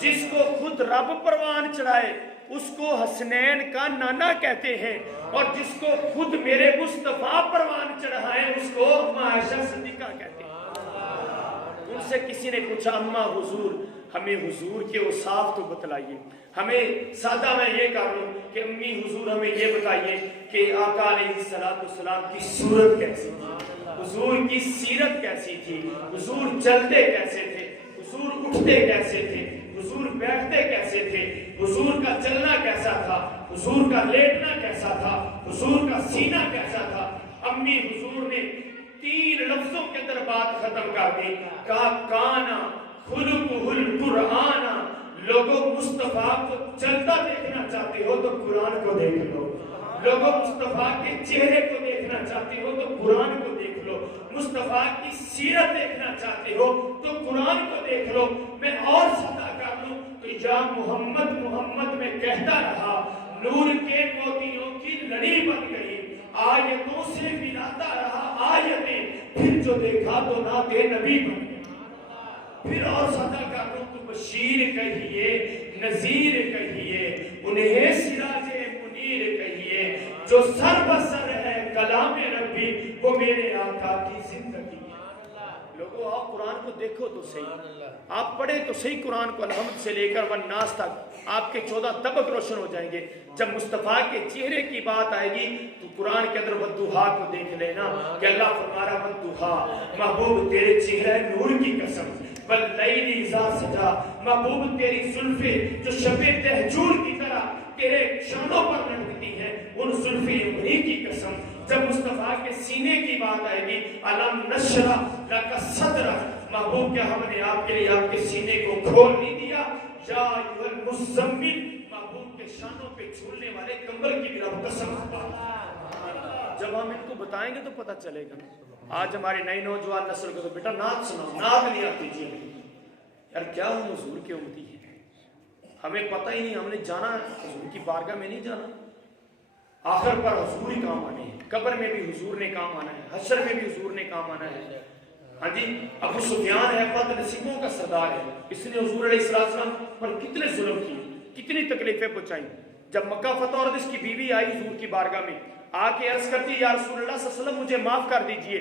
جس کو خود رب پروان چڑھائے اس کو حسنین کا نانا کہتے ہیں, اور جس کو خود میرے مصطفیٰ پروان چڑھائے اس کو اما عائشہ صدیقہ کہتے ہیں. ان سے کسی نے پوچھا اما حضور ہمیں حضور کے اوصاف تو بتلائیے, ہمیں سادہ میں یہ کر لوں کہ امی حضور ہمیں یہ بتائیے کہ آقا علیہ السلام کی صورت کیسی تھی, حضور کی سیرت کیسی تھی, حضور چلتے کیسے تھے, حضور اٹھتے کیسے تھے, حضور بیٹھتے کیسے تھے, حضور کا چلنا کیسا تھا, حضور کا لیٹنا کیسا تھا, حضور کا سینہ کیسا تھا. امی حضور نے 3 لفظوں کے اندر بات ختم کر دی, کہا کانا خلقہ القرآن. لوگوں مصطفیٰ کو چلتا دیکھنا چاہتے ہو تو قرآن کو دیکھ لو, لوگوں مصطفیٰ کے چہرے کو دیکھنا چاہتے ہو تو قرآن کو دیکھ لو, مصطفیٰ کی سیرت دیکھنا چاہتے ہو تو قرآن کو دیکھ لو. میں اور سادہ کر لوں تو یا محمد محمد میں کہتا رہا, نور کے موتیوں کی لڑی بن گئی, آیتوں سے ملاتا رہا آیتیں, پھر جو دیکھا تو نعت نبی بن گئی. پھر اور سادہ کر لوں تو بشیر کہیے, نذیر کہیے, انہیں سراج منیر کہیے, جو سر بسر ہے کلام ربی وہ میرے آقا کی زندگی ہے. لوگوں آپ قرآن کو دیکھو تو صحیح, آپ پڑھیں تو صحیح قرآن کو, الحمد سے لے کر والناس تک آپ کے 14 طبق روشن ہو جائیں گے. جب مصطفیٰ کے چہرے کی بات آئے گی تو قرآن کے اندر والضحیٰ کو دیکھ لینا کہ اللہ فرما رہا والضحیٰ, محبوب تیرے چہرے نور کی قسم, واللیل اذا سجا, محبوب تیری زلفیں جو شب تہجور کی طرح تیرے شانوں پر لٹکتی ہیں, ان زلفیں عمری کی قسم. جب مصطفیٰ کے سینے کی بات آئے گی الم نشرح لک صدرک, محبوب کیا ہم نے آپ کے لیے آپ کے سینے کو کھول نہیں دیا, یا ایھا المزمل, محبوب کے شانوں پہ جھولنے والے کمبل کی بھی رب قسم. جب ہم ان کو بتائیں گے تو پتہ چلے گا. آج ہماری نئی نوجوان نسل کو تو بیٹا نعت سناؤ، نعت نہیں آتی جی یار. کیا ہم حضور کے امتی ہیں؟ ہمیں پتہ ہی نہیں، ہم نے جانا حضور کی بارگاہ میں نہیں جانا. آخر پر حضور ہی کام آنے ہیں. قبر میں بھی حضور نے کام آنا ہے، حشر میں بھی حضور نے کام آنا ہے. ہاں جی، ابو سفیان ہے، بد نصیبوں کا سردار ہے. اس نے حضور علیہ السلام پر کتنے ظلم کیے، کتنی تکلیفیں پہنچائیں. جب مکہ فتح اور اس کی بیوی آئی حضور کی بارگاہ میں، آ کے عرض کرتی یا رسول اللہ صلی اللہ علیہ وسلم مجھے معاف کر دیجئے.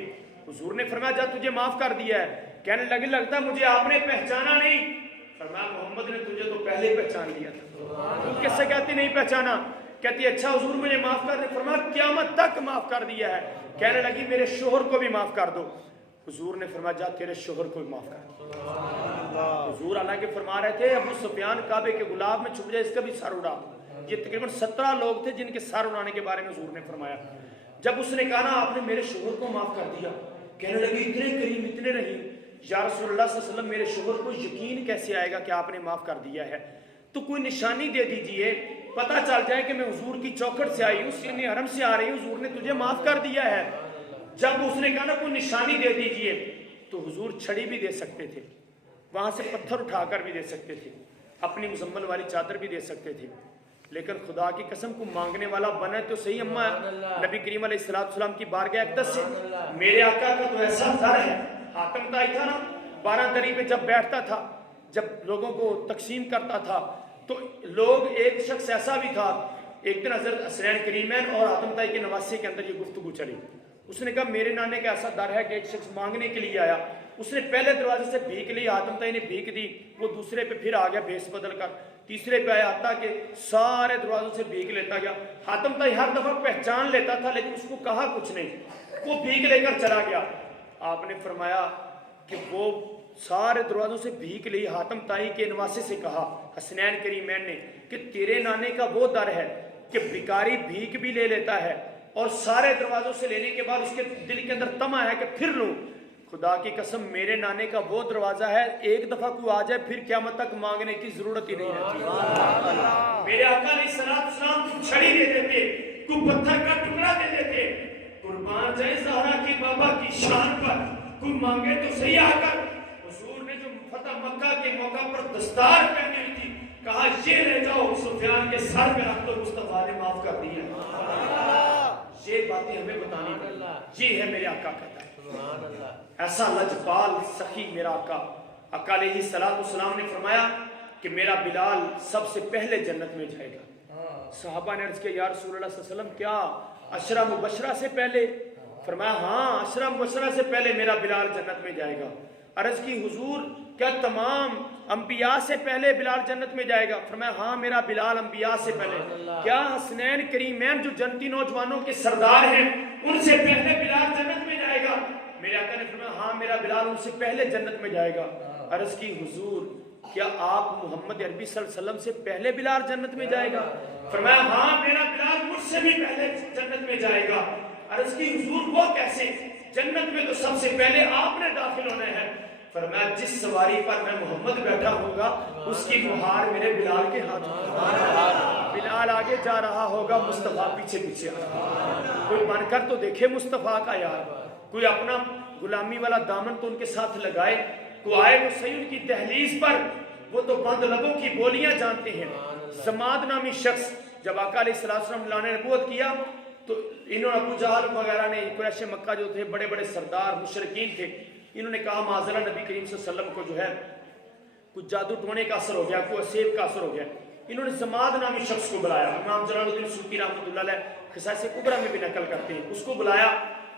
حضور نے فرمایا جا تجھے معاف کر دیا ہے. کہنے لگے لگتا مجھے آپ نے پہچانا نہیں. فرمایا محمد نے تجھے تو پہلے پہچان لیا تھا. تو کس سے کہتی نہیں پہچانا؟ کہتی اچھا حضور مجھے معاف کر دے. فرمایا قیامت تک معاف کر دیا ہے. کہنے لگی میرے شوہر کو بھی معاف کر دو. حضور نے فرمایا جا تیرے شوہر کو بھی معاف کر دو. حضور حالانکہ فرما رہے تھے ابو سفیان کعبے کے غلاف میں چھپ جائے اس کا بھی سر اڑا. یہ تقریباً 17 لوگ تھے جن کے سر اڑانے کے بارے میں حضور نے فرمایا. جب اس نے کہا نا آپ نے میرے شوہر کو معاف کر دیا، کہنے لگے اتنے کریم اتنے رحیم، یا رسول اللہ صلی اللہ علیہ وسلم میرے شوہر کو یقین کیسے آئے گا کہ آپ نے معاف کر دیا ہے؟ تو کوئی نشانی دے دیجئے، پتہ چل جائے کہ میں حضور کی چوکھٹ سے آئی ہوں، سین حرم سے آ رہی ہوں، حضور نے تجھے معاف کر دیا ہے. جب اس نے کہا نا کوئی نشانی دے دیجئے، تو حضور چھڑی بھی دے سکتے تھے، وہاں سے پتھر اٹھا کر بھی دے سکتے تھے، اپنی مزمل والی چادر بھی دے سکتے تھے. لیکن خدا کی قسم کو مانگنے والا بنے تو صحیح. اماں نبی کریم علیہ السلام کی بارگاہ اقدس سے میرے آقا کا تو ایسا در ہے. حاتم طائی تھا نا 12 دری پہ جب بیٹھتا تھا، جب لوگوں کو تقسیم کرتا تھا، تو لوگ ایک شخص ایسا بھی تھا. ایک دن حضرت حسنین کریمین اور حاتم طائی کے نواسے کے اندر یہ گفتگو چلی. اس نے کہا میرے نانے کا ایسا در ہے کہ ایک شخص مانگنے کے لیے آیا، اس نے پہلے دروازے سے بھیک لی، حاتم طائی نے بھیک دی، وہ دوسرے پہ پھر آ گیا بھیس بدل کر، تیسرے پہ آیا، حتیٰ کہ سارے دروازوں سے بھیک لیتا گیا. حاتم طائی ہر دفعہ پہچان لیتا تھا لیکن اس کو کہا کچھ نہیں، وہ بھیک لے کر چلا گیا. آپ نے فرمایا کہ وہ سارے دروازوں سے بھیک لی. حاتم طائی کے نواسے سے کہا حسنین کریمین نے کہ تیرے نانے کا وہ در ہے کہ بھکاری بھیک بھی لے لیتا ہے اور سارے دروازوں سے لینے کے بعد اس کے دل کے اندر تما ہے کہ پھر لوں. خدا کی قسم میرے نانے کا وہ دروازہ ہے ایک دفعہ کوئی آ جائے پھر قیامت تک مانگنے کی ضرورت ہی نہیں رہتی. میرے آقا علیہ السلام چھڑی دے دیتے، کوئی پتھر کا ٹکڑا دے دیتے. قربان جائے زہرا کی بابا کی شان پر، کوئی مانگے تو صحیح آ کر. حضور نے جو فتح مکہ کے موقع پر دستار پہنی ہوئی تھی، کہا یہ لے جاؤ سفیان کے سر پہ رکھ دو، مصطفیٰ نے معاف کر دیا. یہ باتیں ہمیں بتانی پڑی. یہ ہے میرے آقا کا در. ایسا لجپال سخی میرا آقا علیہ السلام نے فرمایا کہ میرا بلال سب سے پہلے جنت میں جائے گا. صحابہ نے عرض کیا یا رسول اللہ صلی اللہ علیہ وسلم کیا عشرہ مبشرہ سے پہلے؟ فرمایا ہاں عشرہ مبشرہ سے پہلے میرا بلال جنت میں جائے گا. عرض کی حضور کیا تمام انبیاء سے پہلے بلال جنت میں جائے گا؟ فرمایا ہاں میرا بلال انبیاء سے پہلے. کیا حسنین کریمین جو جنتی نوجوانوں کے سردار ہیں ان سے پہلے بلال جنت میں جائے گا؟ میرے آقا نے فرمایا ہاں میرا بلال ان سے پہلے جنت میں جائے گا. عرض کی حضور کیا آپ محمد عربی صلی اللہ علیہ وسلم سے پہلے بلال جنت میں جائے گا؟ فرمایا ہاں میرا بلال مجھ سے بھی پہلے جنت میں جائے گا. عرض کی حضور وہ کیسے؟ جنت میں تو سب سے پہلے آپ نے داخل ہونا ہے. فرمایا جس سواری پر میں محمد بیٹھا ہوں گا اس کی مہار میرے بلال کے ہاتھ میں. بلال آگے جا رہا ہوگا، مصطفیٰ پیچھے پیچھے آ رہا. کوئی بن کر تو دیکھے مصطفیٰ کا یار، کوئی اپنا غلامی والا دامن تو ان کے ساتھ لگائے. کوئی آئے تو صحیح ان کی دہلیز پر، وہ تو بند لبوں کی بولیاں جانتے ہیں. زماد نامی شخص جب آقا علیہ السلام نے نبوت کیا تو انہوں نے ابو جہل وغیرہ نے قریش مکہ جو تھے بڑے بڑے سردار مشرکین تھے، انہوں نے کہا معاذاللہ نبی کریم صلی اللہ علیہ وسلم کو جو ہے کچھ جادو ٹونے کا اثر ہو گیا، کوئی اسیب کا اثر ہو گیا. انہوں نے زماد نامی شخص کو بلایا. امام جلال الدین سیوطی رحمۃ اللہ علیہ خصائص کبریٰ میں بھی نقل کرتے ہیں. اس کو بلایا،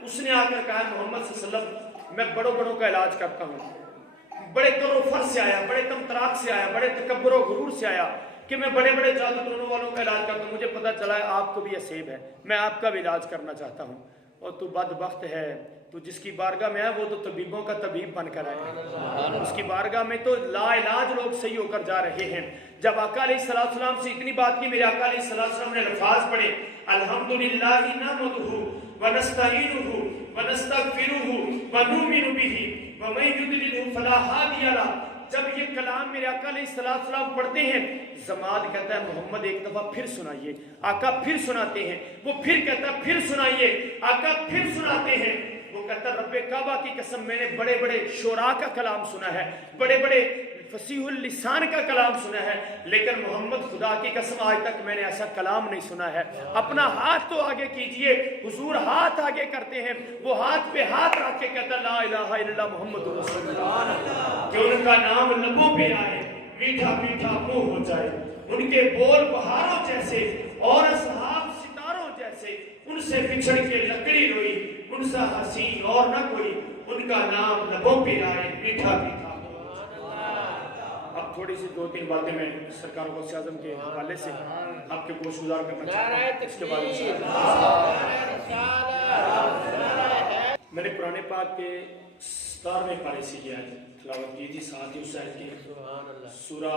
اس نے آ کر کہا محمد صلی اللہ علیہ وسلم میں بڑوں بڑوں کا علاج کرتا ہوں، بڑے کر و فر سے آیا، بڑے تمتراک سے آیا، بڑے تکبر و غرور سے آیا کہ میں بڑے بڑے جادو ٹونوں والوں کا علاج کرتا ہوں. مجھے پتا چلا ہے آپ کو بھی اسیب ہے، میں آپ کا بھی علاج کرنا چاہتا ہوں. اور تو بدبخت ہے، تو جس کی بارگاہ میں ہے وہ تو طبیبوں کا طبیب بن کر آئے. اس کی بارگاہ میں تو لا علاج لوگ صحیح ہو کر جا رہے ہیں. جب آقا علیہ السلام سے اتنی بات کی، میرے آقا علیہ السلام نے الفاظ پڑھے الحمدللہ نحمدہ ونستعینہ ونستغفرہ ونؤمن بہ ومن یضلل فلا ہادی لہ جب یہ کلام میرے آقا علیہ السلام پڑھتے ہیں، زماد کہتا ہے محمد ایک دفعہ پھر سنائیے، آقا پھر سناتے ہیں، وہ پھر کہتا ہے پھر سنائیے، آقا پھر سناتے ہیں، وہ کہتا ہے رب کعبہ کی قسم میں نے بڑے بڑے شعراء کا کلام سنا ہے، بڑے بڑے فصیح اللسان کا کلام سنا ہے، لیکن محمد خدا کی قسم آج تک میں نے ایسا کلام نہیں سنا ہے۔ اپنا ہاتھ تو آگے کیجئے، حضور ہاتھ آگے کرتے ہیں، وہ ہاتھ پہ ہاتھ رکھ کے کہتا لا الہ الا اللہ محمد رسول اللہ، کہ ان کا نام لبوں پہ آئے، میٹھا میٹھا منہ ہو جائے، ان کے بول بہاروں جیسے اور اصحاب ستاروں جیسے، ان سے بچھڑ کے لکڑی روئی، ان سے حسین اور نہ کوئی، ان کا نام لبوں پہ آئے، میٹھا میٹھا۔ اب تھوڑی سی دو تین باتیں میں سرکار غوث اعظم کے حوالے سے آپ کے گوش گزار کرنا چاہتا ہوں، اس کے بعد میں نے قرآن پاک کے 17ویں پارے سے یہ آیت تلاوت کی تھی، ساتھ ہی اس آیت کے سورہ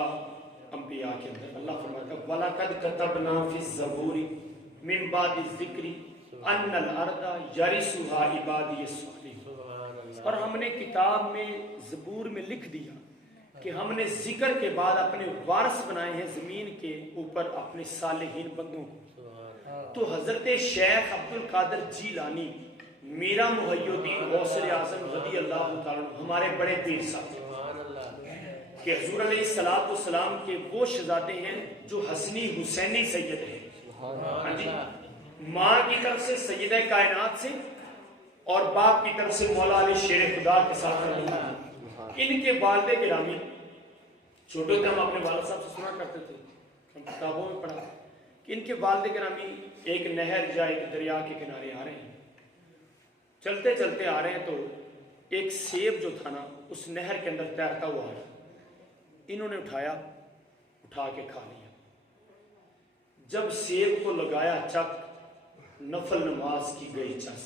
انبیاء کے اندر اللہ فرماتا ہے وَلَقَدْ كَتَبْنَا فِي الزَّبُورِ مِن بَعْدِ الذِّكْرِ أَنَّ الْأَرْضَ يَرِثُهَا عِبَادِيَ الصَّالِحُونَ، اور ہم نے کتاب میں زبور میں لکھ دیا کہ ہم نے ذکر کے بعد اپنے وارث بنائے ہیں زمین کے اوپر اپنے صالحین بندوں کو۔ تو حضرت شیخ عبدالقادر جیلانی میرا محی الدین غوث اعظم رضی اللہ تعالیٰ ہمارے بڑے پیر صاحب کہ حضور علیہ السلام کے وہ شہزادے ہیں جو حسنی حسینی سید ہیں، ہاں جی، ماں کی طرف سے سیدہ کائنات سے اور باپ کی طرف سے مولا علی شیر خدا کے ساتھ رہا۔ ان کے والد گرامی، چھوٹے تھے ہم اپنے والد صاحب سے سنا کرتے تھے، ہم کتابوں میں پڑھا کہ ان کے والد گرامی ایک نہر یا ایک دریا کے کنارے آ رہے ہیں، چلتے چلتے آ رہے ہیں تو ایک سیب جو تھا نا اس نہر کے اندر تیرتا ہوا آیا، انہوں نے اٹھا کے کھا لیا۔ جب سیب کو لگایا چک، نفل نماز کی گئی چس،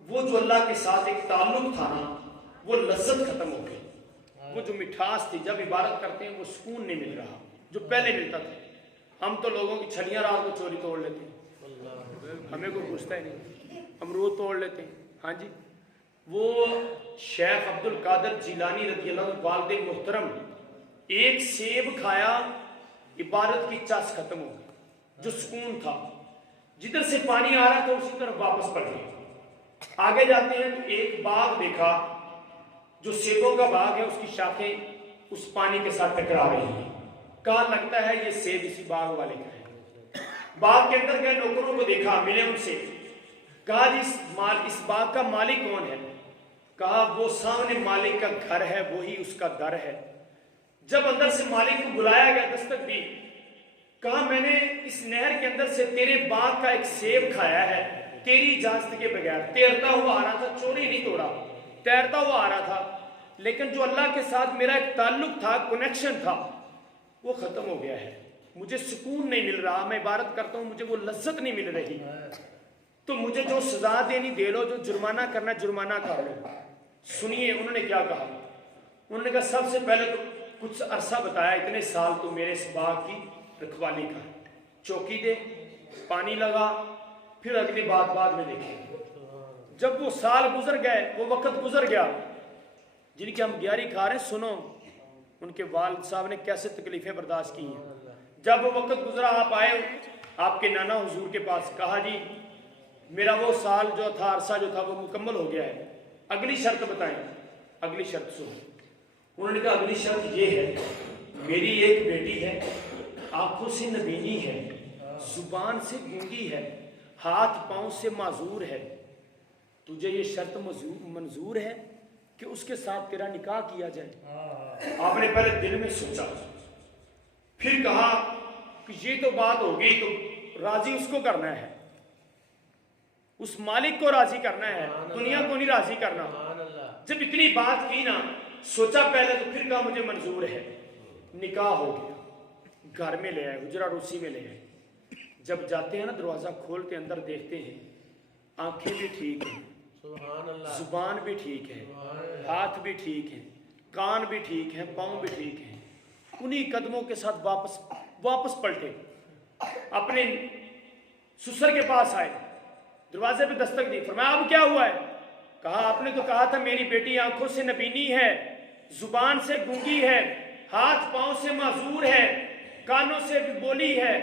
وہ جو اللہ کے ساتھ ایک تعلق تھا نا وہ لذت ختم ہو گئی، وہ جو مٹھاس تھی، جب عبادت کرتے ہیں وہ سکون نہیں مل رہا جو پہلے ملتا تھا۔ ہم تو لوگوں کی چھلیاں رات کو چوری توڑ لیتے ہیں، ہمیں کوئی پوچھتا ہی نہیں، امرود توڑ لیتے ہیں، ہاں جی۔ وہ شیخ عبدالقادر جیلانی رضی اللہ عنہ والد محترم ایک سیب کھایا، عبادت کی چاس ختم ہو گئی، جو سکون تھا، جدھر سے پانی آ رہا تھا اسی طرف واپس پڑ گیا۔ آگے جاتے ہیں تو ایک باغ دیکھا جو سیبوں کا باغ ہے، اس کی شاخیں اس پانی کے ساتھ ٹکرا رہی ہیں، کہا لگتا ہے یہ سیب اسی باغ والے کا ہے۔ باغ کے اندر گئے، نوکروں کو دیکھا، ملے ان سے، کہا جی اس باغ کا مالک کون ہے؟ کہا وہ سامنے مالک کا گھر ہے، وہی اس کا در ہے۔ جب اندر سے مالک کو بلایا گیا، دستک دی، کہا میں نے اس نہر کے اندر سے تیرے باغ کا ایک سیب کھایا ہے تیری اجازت کے بغیر، تیرتا ہوا آ رہا تھا، چوری نہیں توڑا، تیرتا ہوا آ رہا تھا، لیکن جو اللہ کے ساتھ میرا ایک تعلق تھا، کنیکشن تھا، وہ ختم ہو گیا ہے، مجھے سکون نہیں مل رہا، میں عبادت کرتا ہوں مجھے وہ لذت نہیں مل رہی، تو مجھے جو سزا دینی دے لو، جو جرمانہ کرنا جرمانہ کر لو۔ سنیے انہوں نے کیا کہا، انہوں نے کہا سب سے پہلے تو کچھ عرصہ بتایا، اتنے سال تو میرے اس باغ کی رکھوالی کا، چوکی دے، پانی لگا، پھر اگلی بات بعد میں دیکھیں۔ جب وہ سال گزر گئے، وہ وقت گزر گیا، جن کی ہم گیاری کھا رہے ہیں، سنو ان کے والد صاحب نے کیسے تکلیفیں برداشت کی ہیں۔ جب وہ وقت گزرا، آپ آئے آپ کے نانا حضور کے پاس، کہا جی میرا وہ سال جو تھا، عرصہ جو تھا وہ مکمل ہو گیا ہے، اگلی شرط بتائیں۔ اگلی شرط سنو۔ انہوں نے کہا اگلی شرط یہ ہے، میری ایک بیٹی ہے، آنکھوں سے نبینی ہے، زبان سے گونگی ہے، ہاتھ پاؤں سے معذور ہے، تجھے یہ شرط منظور ہے کہ اس کے ساتھ تیرا نکاح کیا جائے؟ آپ نے پہلے دل میں سوچا، پھر کہا کہ یہ تو بات ہوگی تو راضی اس کو کرنا ہے، اس مالک کو راضی کرنا ہے، دنیا کو نہیں راضی کرنا۔ جب اتنی بات کی نا، سوچا پہلے تو پھر کہا مجھے منظور ہے، نکاح ہو گیا، گھر میں لے آئے، حجرہ روسی میں لے آئے۔ جب جاتے ہیں نا، دروازہ کھول کے اندر دیکھتے ہیں، آنکھیں بھی ٹھیک ہیں، زبان بھی ٹھیک ہے، ہاتھ بھی ٹھیک ہے، کان بھی ٹھیک ہے، پاؤں بھی ٹھیک ہیں۔ انہی قدموں کے ساتھ واپس پلٹے، اپنے سسر کے پاس آئے، دروازے پہ دستک دی، فرمایا اب کیا ہوا ہے؟ کہا آپ نے تو کہا تھا میری بیٹی آنکھوں سے نبینی ہے، زبان سے گونگی ہے، ہاتھ پاؤں سے معذور ہے، کانوں سے بھی بولی ہے،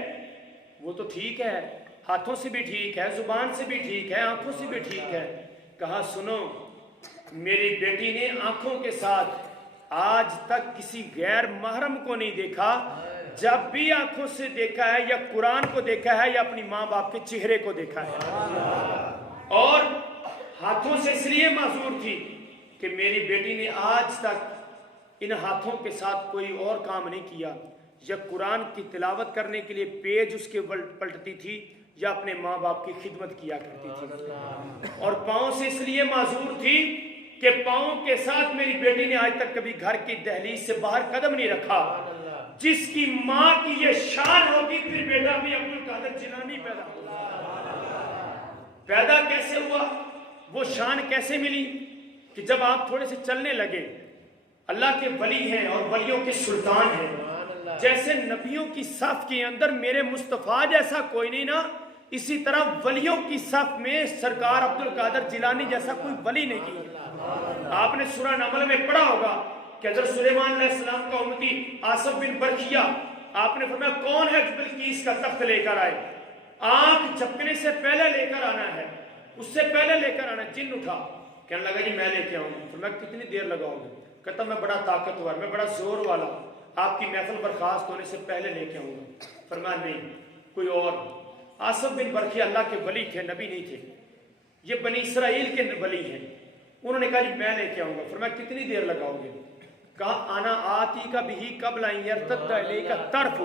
وہ تو ٹھیک ہے، ہاتھوں سے بھی ٹھیک ہے، زبان سے بھی ٹھیک ہے، آنکھوں سے بھی ٹھیک ہے۔ کہا سنو، میری بیٹی نے آنکھوں کے ساتھ آج تک کسی غیر محرم کو نہیں دیکھا، جب بھی آنکھوں سے دیکھا ہے یا قرآن کو دیکھا ہے یا اپنی ماں باپ کے چہرے کو دیکھا ہے، اور ہاتھوں سے اس لیے معذور تھی کہ میری بیٹی نے آج تک ان ہاتھوں کے ساتھ کوئی اور کام نہیں کیا، یا قرآن کی تلاوت کرنے کے لیے پیج اس کے پلٹتی تھی یا اپنے ماں باپ کی خدمت کیا کرتی تھی، اور پاؤں سے اس لیے معذور تھی کہ پاؤں کے ساتھ میری بیٹی نے آج تک کبھی گھر کی دہلیز سے باہر قدم نہیں رکھا۔ جس کی ماں کی یہ شان ہوگی پھر بیٹا بھی عبدالقادر جیلانی پیدا ہوا۔ پیدا کیسے ہوا، وہ شان کیسے ملی کہ جب آپ تھوڑے سے چلنے لگے، اللہ کے ولی ہیں اور ولیوں کے سلطان ہیں، جیسے نبیوں کی صف کے اندر میرے مصطفیٰ جیسا کوئی نہیں نا، اسی طرح ولیوں کی صف میں سرکار عبدالقادر جیلانی جیسا کوئی ولی نہیں کی۔ آپ نے سورہ نمل میں پڑھا ہوگا کہ حضرت سلیمان علیہ السلام کا امتی آصف بن برخیا، آپ نے فرمایا کون ہے بلقیس کا تخت لے کر آئے، آنکھ جھپکنے سے پہلے لے کر آنا ہے، اس سے پہلے لے کر آنا ہے۔ جن اٹھا، کہنے لگا جی میں لے کے آؤں گا۔ فرمایا کتنی دیر لگاؤ گے؟ کہتا میں بڑا طاقتور، میں بڑا زور والا، آپ کی محفل برخاست ہونے سے پہلے لے کے آؤں گا۔ فرمایا نہیں، کوئی اور۔ آصف بن برخیا اللہ کے ولی تھے، نبی نہیں تھے، یہ بنی اسرائیل کے ولی ہیں، انہوں نے کہا جی میں لے کے آؤں گا۔ فرمایا کتنی دیر لگاؤ گے؟ کہا آنا آتی کا بھی قبل ان یرتد الیک طرف،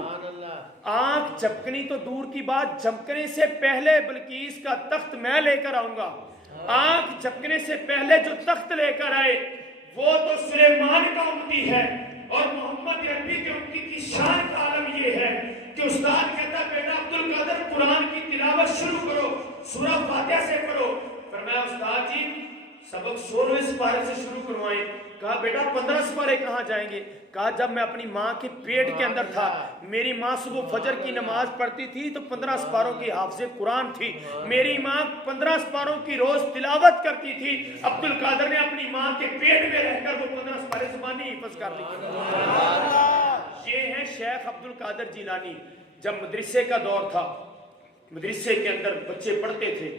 آنکھ جھپکنی تو دور کی بات، جھپکنے سے پہلے بلقیس کا تخت میں لے کر آؤں گا۔ آنکھ جھپکنے سے پہلے جو تخت لے کر آئے وہ تو سلیمان کا امتی ہے، اور محمد عربی کے امتی کی شان کا عالم یہ ہے کہ استاد کہتا ہے بیٹا عبدالقادر قرآن کی تلاوت شروع کرو، سورہ فاتحہ سے پڑھو۔ فرمایا استاد جی سبق 16ویں سپارے سے شروع کروائیں۔ کہا بیٹا 15 سپارے کہاں جائیں گے؟ کہا جب میں اپنی ماں کے پیٹ کے اندر تھا، میری ماں صبح فجر کی نماز پڑھتی تھی تو 15 سپاروں کی حافظ قرآن تھی، میری ماں 15 سپاروں کی روز تلاوت کرتی تھی، عبدالقادر نے اپنی ماں کے پیٹ میں رہ کر وہ 15 سپارے زبانی حفظ کر لی۔ یہ ہے شیخ عبدالقادر جیلانی۔ جب مدرسے کا دور تھا، مدرسے کے اندر بچے پڑھتے تھے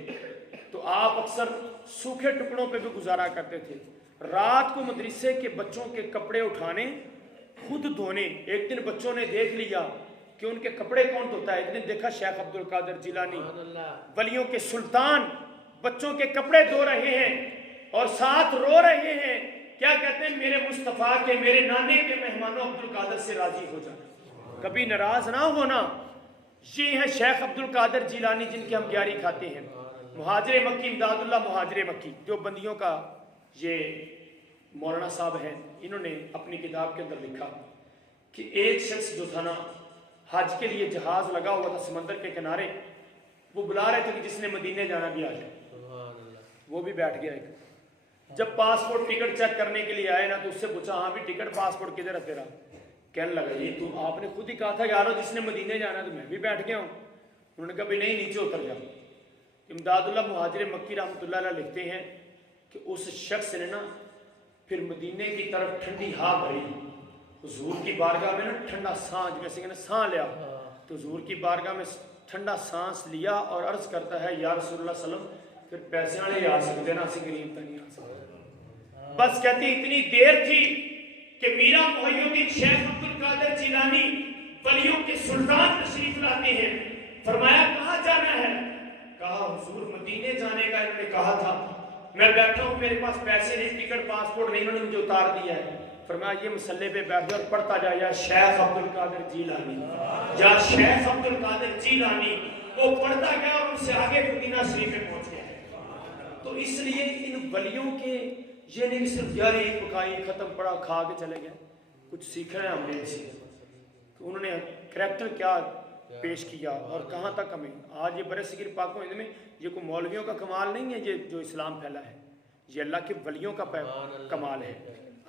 تو آپ اکثر سوکھے ٹکڑوں پہ بھی گزارا کرتے تھے، رات کو مدرسے کے بچوں کے کپڑے اٹھانے، خود دھونے۔ ایک دن بچوں نے دیکھ لیا کہ ان کے کپڑے کون دھوتا ہے، ایک دن دیکھا شیخ عبدالقادر جیلانی ولیوں کے سلطان بچوں کے کپڑے دھو رہے ہیں اور ساتھ رو رہے ہیں، کیا کہتے ہیں میرے مصطفیٰ کے، میرے نانے کے مہمانوں عبدالقادر سے راضی ہو جانا، کبھی ناراض نہ ہونا۔ یہ ہے شیخ عبدالقادر جیلانی جن کی ہم گیاری کھاتے ہیں۔ مہاجر مکی، امداد اللہ مہاجر مکی، جو بندیوں کا یہ مولانا صاحب ہیں، انہوں نے اپنی کتاب کے اندر لکھا کہ ایک شخص جو تھا نا حج کے لیے جہاز لگا ہوا تھا سمندر کے کنارے، وہ بلا رہے تھے کہ جس نے مدینے جانا بھی آ جائے، وہ بھی بیٹھ گیا۔ ایک جب پاسپورٹ ٹکٹ چیک کرنے کے لیے آئے نا تو اس سے پوچھا ہاں بھی ٹکٹ پاسپورٹ کدھر ہے تیرا؟ کہنے لگا یہ تو آپ نے خود ہی کہا تھا یارو جس نے مدینے جانا تو میں بھی بیٹھ گیا ہوں۔ انہوں نے کہا بھی نہیں نیچے اتر جاؤ۔ امداد اللہ مہاجر مکی رحمۃ اللہ علیہ لکھتے ہیں کہ اس شخص نے نا پھر مدینے کی طرف ٹھنڈی ہوا بھری، حضور کی بارگاہ میں نا ٹھنڈا سانس، جیسے کہ نا سانس لیا، تو حضور کی بارگاہ میں ٹھنڈا سانس لیا اور عرض کرتا ہے یا رسول اللہ صلی اللہ علیہ وسلم پھر پیسے والے آ سکتے نا، اسی غریب تک نہیں آ سکتے۔ بس کہتی اتنی دیر تھی کہ میرا محی الدین شیخ عبدالقادر جیلانی ولیوں کے سلطان تشریف لاتے ہیں۔ فرمایا کہاں جانا ہے؟ کہا حضور مدینے جانے کا انہوں نے کہا تھا، میں بیٹھا ہوں میرے پاس پیسے نہیں، ٹکٹ پاسپورٹ نہیں، انہوں نے مجھے اتار دیا ہے۔ فرمایا یہ مسئلے پہ بیٹھ جا اور پڑھتا جا یا شیخ عبدالقادر جیلانی، یا شیخ عبدالقادر جیلانی۔ وہ پڑھتا گیا اور ان سے آگے مدینہ شریف میں پہنچ گیا۔ تو اس لیے ان ولیوں کے یہ نہیں صرف یار ایک پکائی ختم پڑا کھا کے چلے گئے، کچھ سیکھ رہے ہیں ہم نے ان سے کہ انہوں نے کریکٹر کیا پیش کیا اور کہاں تک ہمیں آج یہ برے صغیر پاک و ہند میں یہ کوئی مولویوں کا کمال نہیں ہے، یہ جو اسلام پھیلا ہے یہ اللہ کے ولیوں کا کمال ہے۔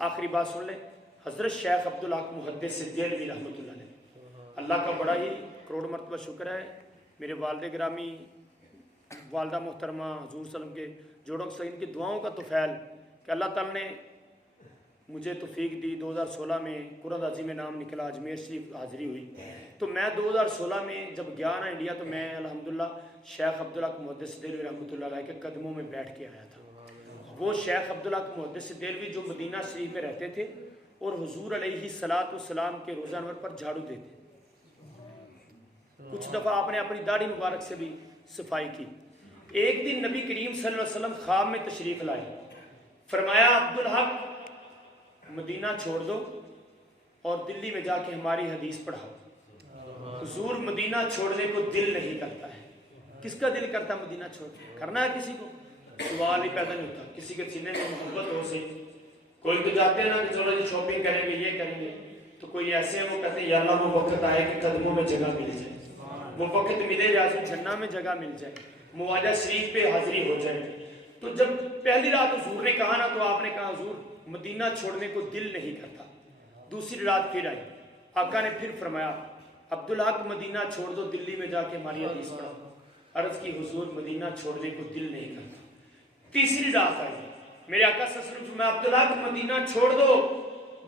آخری بات سن لیں، حضرت شیخ عبدالحق محدث دہلوی رحمۃ اللہ علیہ، اللہ کا بڑا ہی کروڑ مرتبہ شکر ہے، میرے والد گرامی والدہ محترمہ حضور صلی اللہ علیہ وسلم کے جوڑوں سے ان کی دعاؤں کا توفیل کہ اللہ تعالیٰ نے مجھے توفیق دی 2016 میں قرآن عظیم میں نام نکلا، اجمیر شریف حاضری ہوئی. تو میں 2016 میں جب گیا نا انڈیا تو میں الحمدللہ شیخ عبدالحق محدث دہلوی رحمۃ اللہ علیہ کے قدموں میں بیٹھ کے آیا تھا. وہ شیخ عبدالحق محدث دہلوی جو مدینہ شریف میں رہتے تھے اور حضور علیہ الصلوۃ والسلام کے روزہ انور پر جھاڑو دیتے. کچھ دفعہ آپ نے اپنی داڑھی مبارک سے بھی صفائی کی. ایک دن نبی کریم صلی اللہ علیہ وسلم خواب میں تشریف لائے. فرمایا عبدالحق مدینہ چھوڑ دو اور دلی میں جا کے ہماری حدیث پڑھاؤ. حضور مدینہ چھوڑنے کو دل نہیں کرتا ہے. کس کا دل کرتا مدینہ چھوڑ کرنا ہے؟ کسی کو سوال ہی پیدا نہیں ہوتا. کسی کے سینے میں محبت ہو سے کوئی تو جاتے ہیں نا کہ چلو جی شاپنگ کریں گے یہ کریں گے، تو کوئی ایسے ہیں وہ کہتے ہیں یا اللہ وہ وقت آئے کہ قدموں میں جگہ مل جائے، وہ وقت ملے جیسے جھنڈا میں جگہ مل جائے، مواجہ شریف پہ حاضری ہو جائے. تو جب پہلی رات حضور نے کہا نا تو آپ نے کہا حضور مدینہ چھوڑنے کو دل نہیں کرتا. دوسری رات پھر آئی، آقا نے پھر فرمایا عبدالحق مدینہ چھوڑ دو، دلی میں جا کے ہماری حدیث پڑھاؤ. عرض کی حضور مدینہ چھوڑنے کو دل نہیں کرتا. تیسری رات آئی، میرے آقا صلی اللہ علیہ وسلم فرمایا عبدالحق مدینہ چھوڑ دو،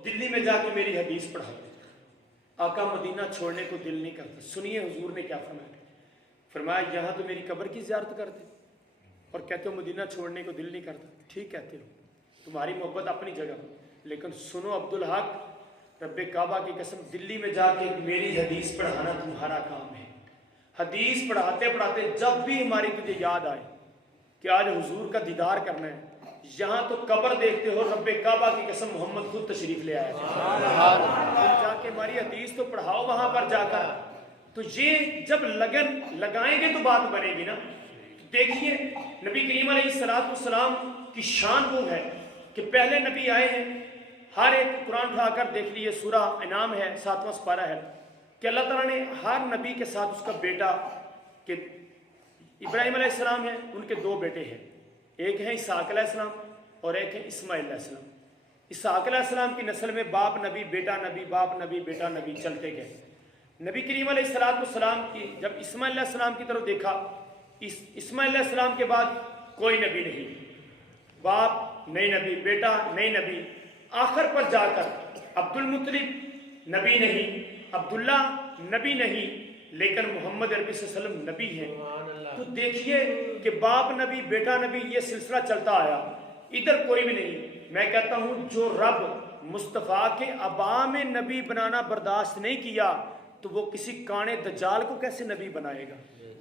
دلی میں جا کے میری حدیث پڑھاؤ. آقا مدینہ چھوڑنے کو دل نہیں کرتا. سنیے حضور نے کیا فرمایا. فرمایا یہاں تو میری قبر کی زیارت کرتے اور کہتے ہو مدینہ چھوڑنے کو دل نہیں کرتا. ٹھیک کہتے ہو، تمہاری محبت اپنی جگہ، لیکن سنو عبدالحق رب کعبہ کی قسم دلی میں جا کے میری حدیث پڑھانا تمہارا کام ہے. حدیث پڑھاتے پڑھاتے جب بھی ہماری تجھے یاد آئے کہ آج حضور کا دیدار کرنا ہے، یہاں تو قبر دیکھتے ہو، رب کعبہ کی قسم محمد خود تشریف لے آیا جا کے ہماری حدیث تو پڑھاؤ وہاں پر جا کر. تو یہ جب لگن لگائیں گے تو بات بنے گی نا. دیکھیے نبی کریم علیہ الصلوۃ والسلام کی شان وہ ہے کہ پہلے نبی آئے ہیں. ہر ایک قرآن اٹھا کر دیکھ لیے، سورہ انعام ہے 7واں سپارہ ہے کہ اللہ تعالیٰ نے ہر نبی کے ساتھ اس کا بیٹا کہ ابراہیم علیہ السلام ہیں، ان کے 2 بیٹے ہیں، ایک ہے اسحاق علیہ السلام اور ایک ہے اسماعیل علیہ السلام. اسحاق علیہ السلام کی نسل میں باپ نبی بیٹا نبی باپ نبی بیٹا نبی چلتے گئے. نبی کریم علیہ الصلوۃ والسلام کی جب اسماعیل علیہ السلام کی طرف دیکھا، اسماعیل علیہ السلام کے بعد کوئی نبی نہیں، باپ نئی نبی بیٹا نئی نبی. آخر پر جا کر عبد المطلب نبی نہیں، عبداللہ نبی نہیں، لیکن محمد عربی صلی اللہ علیہ وسلم نبی ہیں. تو دیکھیے کہ باپ نبی بیٹا نبی یہ سلسلہ چلتا آیا، ادھر کوئی بھی نہیں. میں کہتا ہوں جو رب مصطفیٰ کے ابا میں نبی بنانا برداشت نہیں کیا تو وہ کسی کانے دجال کو کیسے نبی بنائے گا.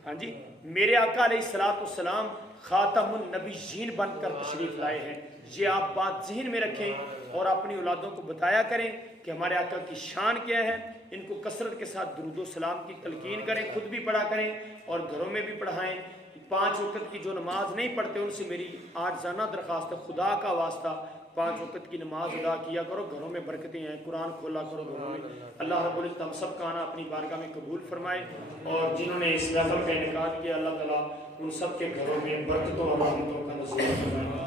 ہاں جی، میرے آقا علیہ الصلوۃ والسلام خاتم النبیین بن کر تشریف لائے ہیں. یہ آپ بات ذہن میں رکھیں اور اپنی اولادوں کو بتایا کریں کہ ہمارے آقا کی شان کیا ہے. ان کو کثرت کے ساتھ درود و سلام کی تلقین کریں، خود بھی پڑھا کریں اور گھروں میں بھی پڑھائیں. 5 وقت کی جو نماز نہیں پڑھتے ان سے میری عاجزانہ درخواست ہے، خدا کا واسطہ 5 وقت کی نماز ادا کیا کرو. گھروں میں برکتیں ہیں، قرآن کھولا کرو گھروں میں. اللہ رب العزت ہم سب کا آنا اپنی بارگاہ میں قبول فرمائے، اور جنہوں نے اس محفل کا انعقاد کیا اللہ تعالیٰ ان سب کے گھروں میں برکتوں اور رحمتوں کا نزول فرمائے.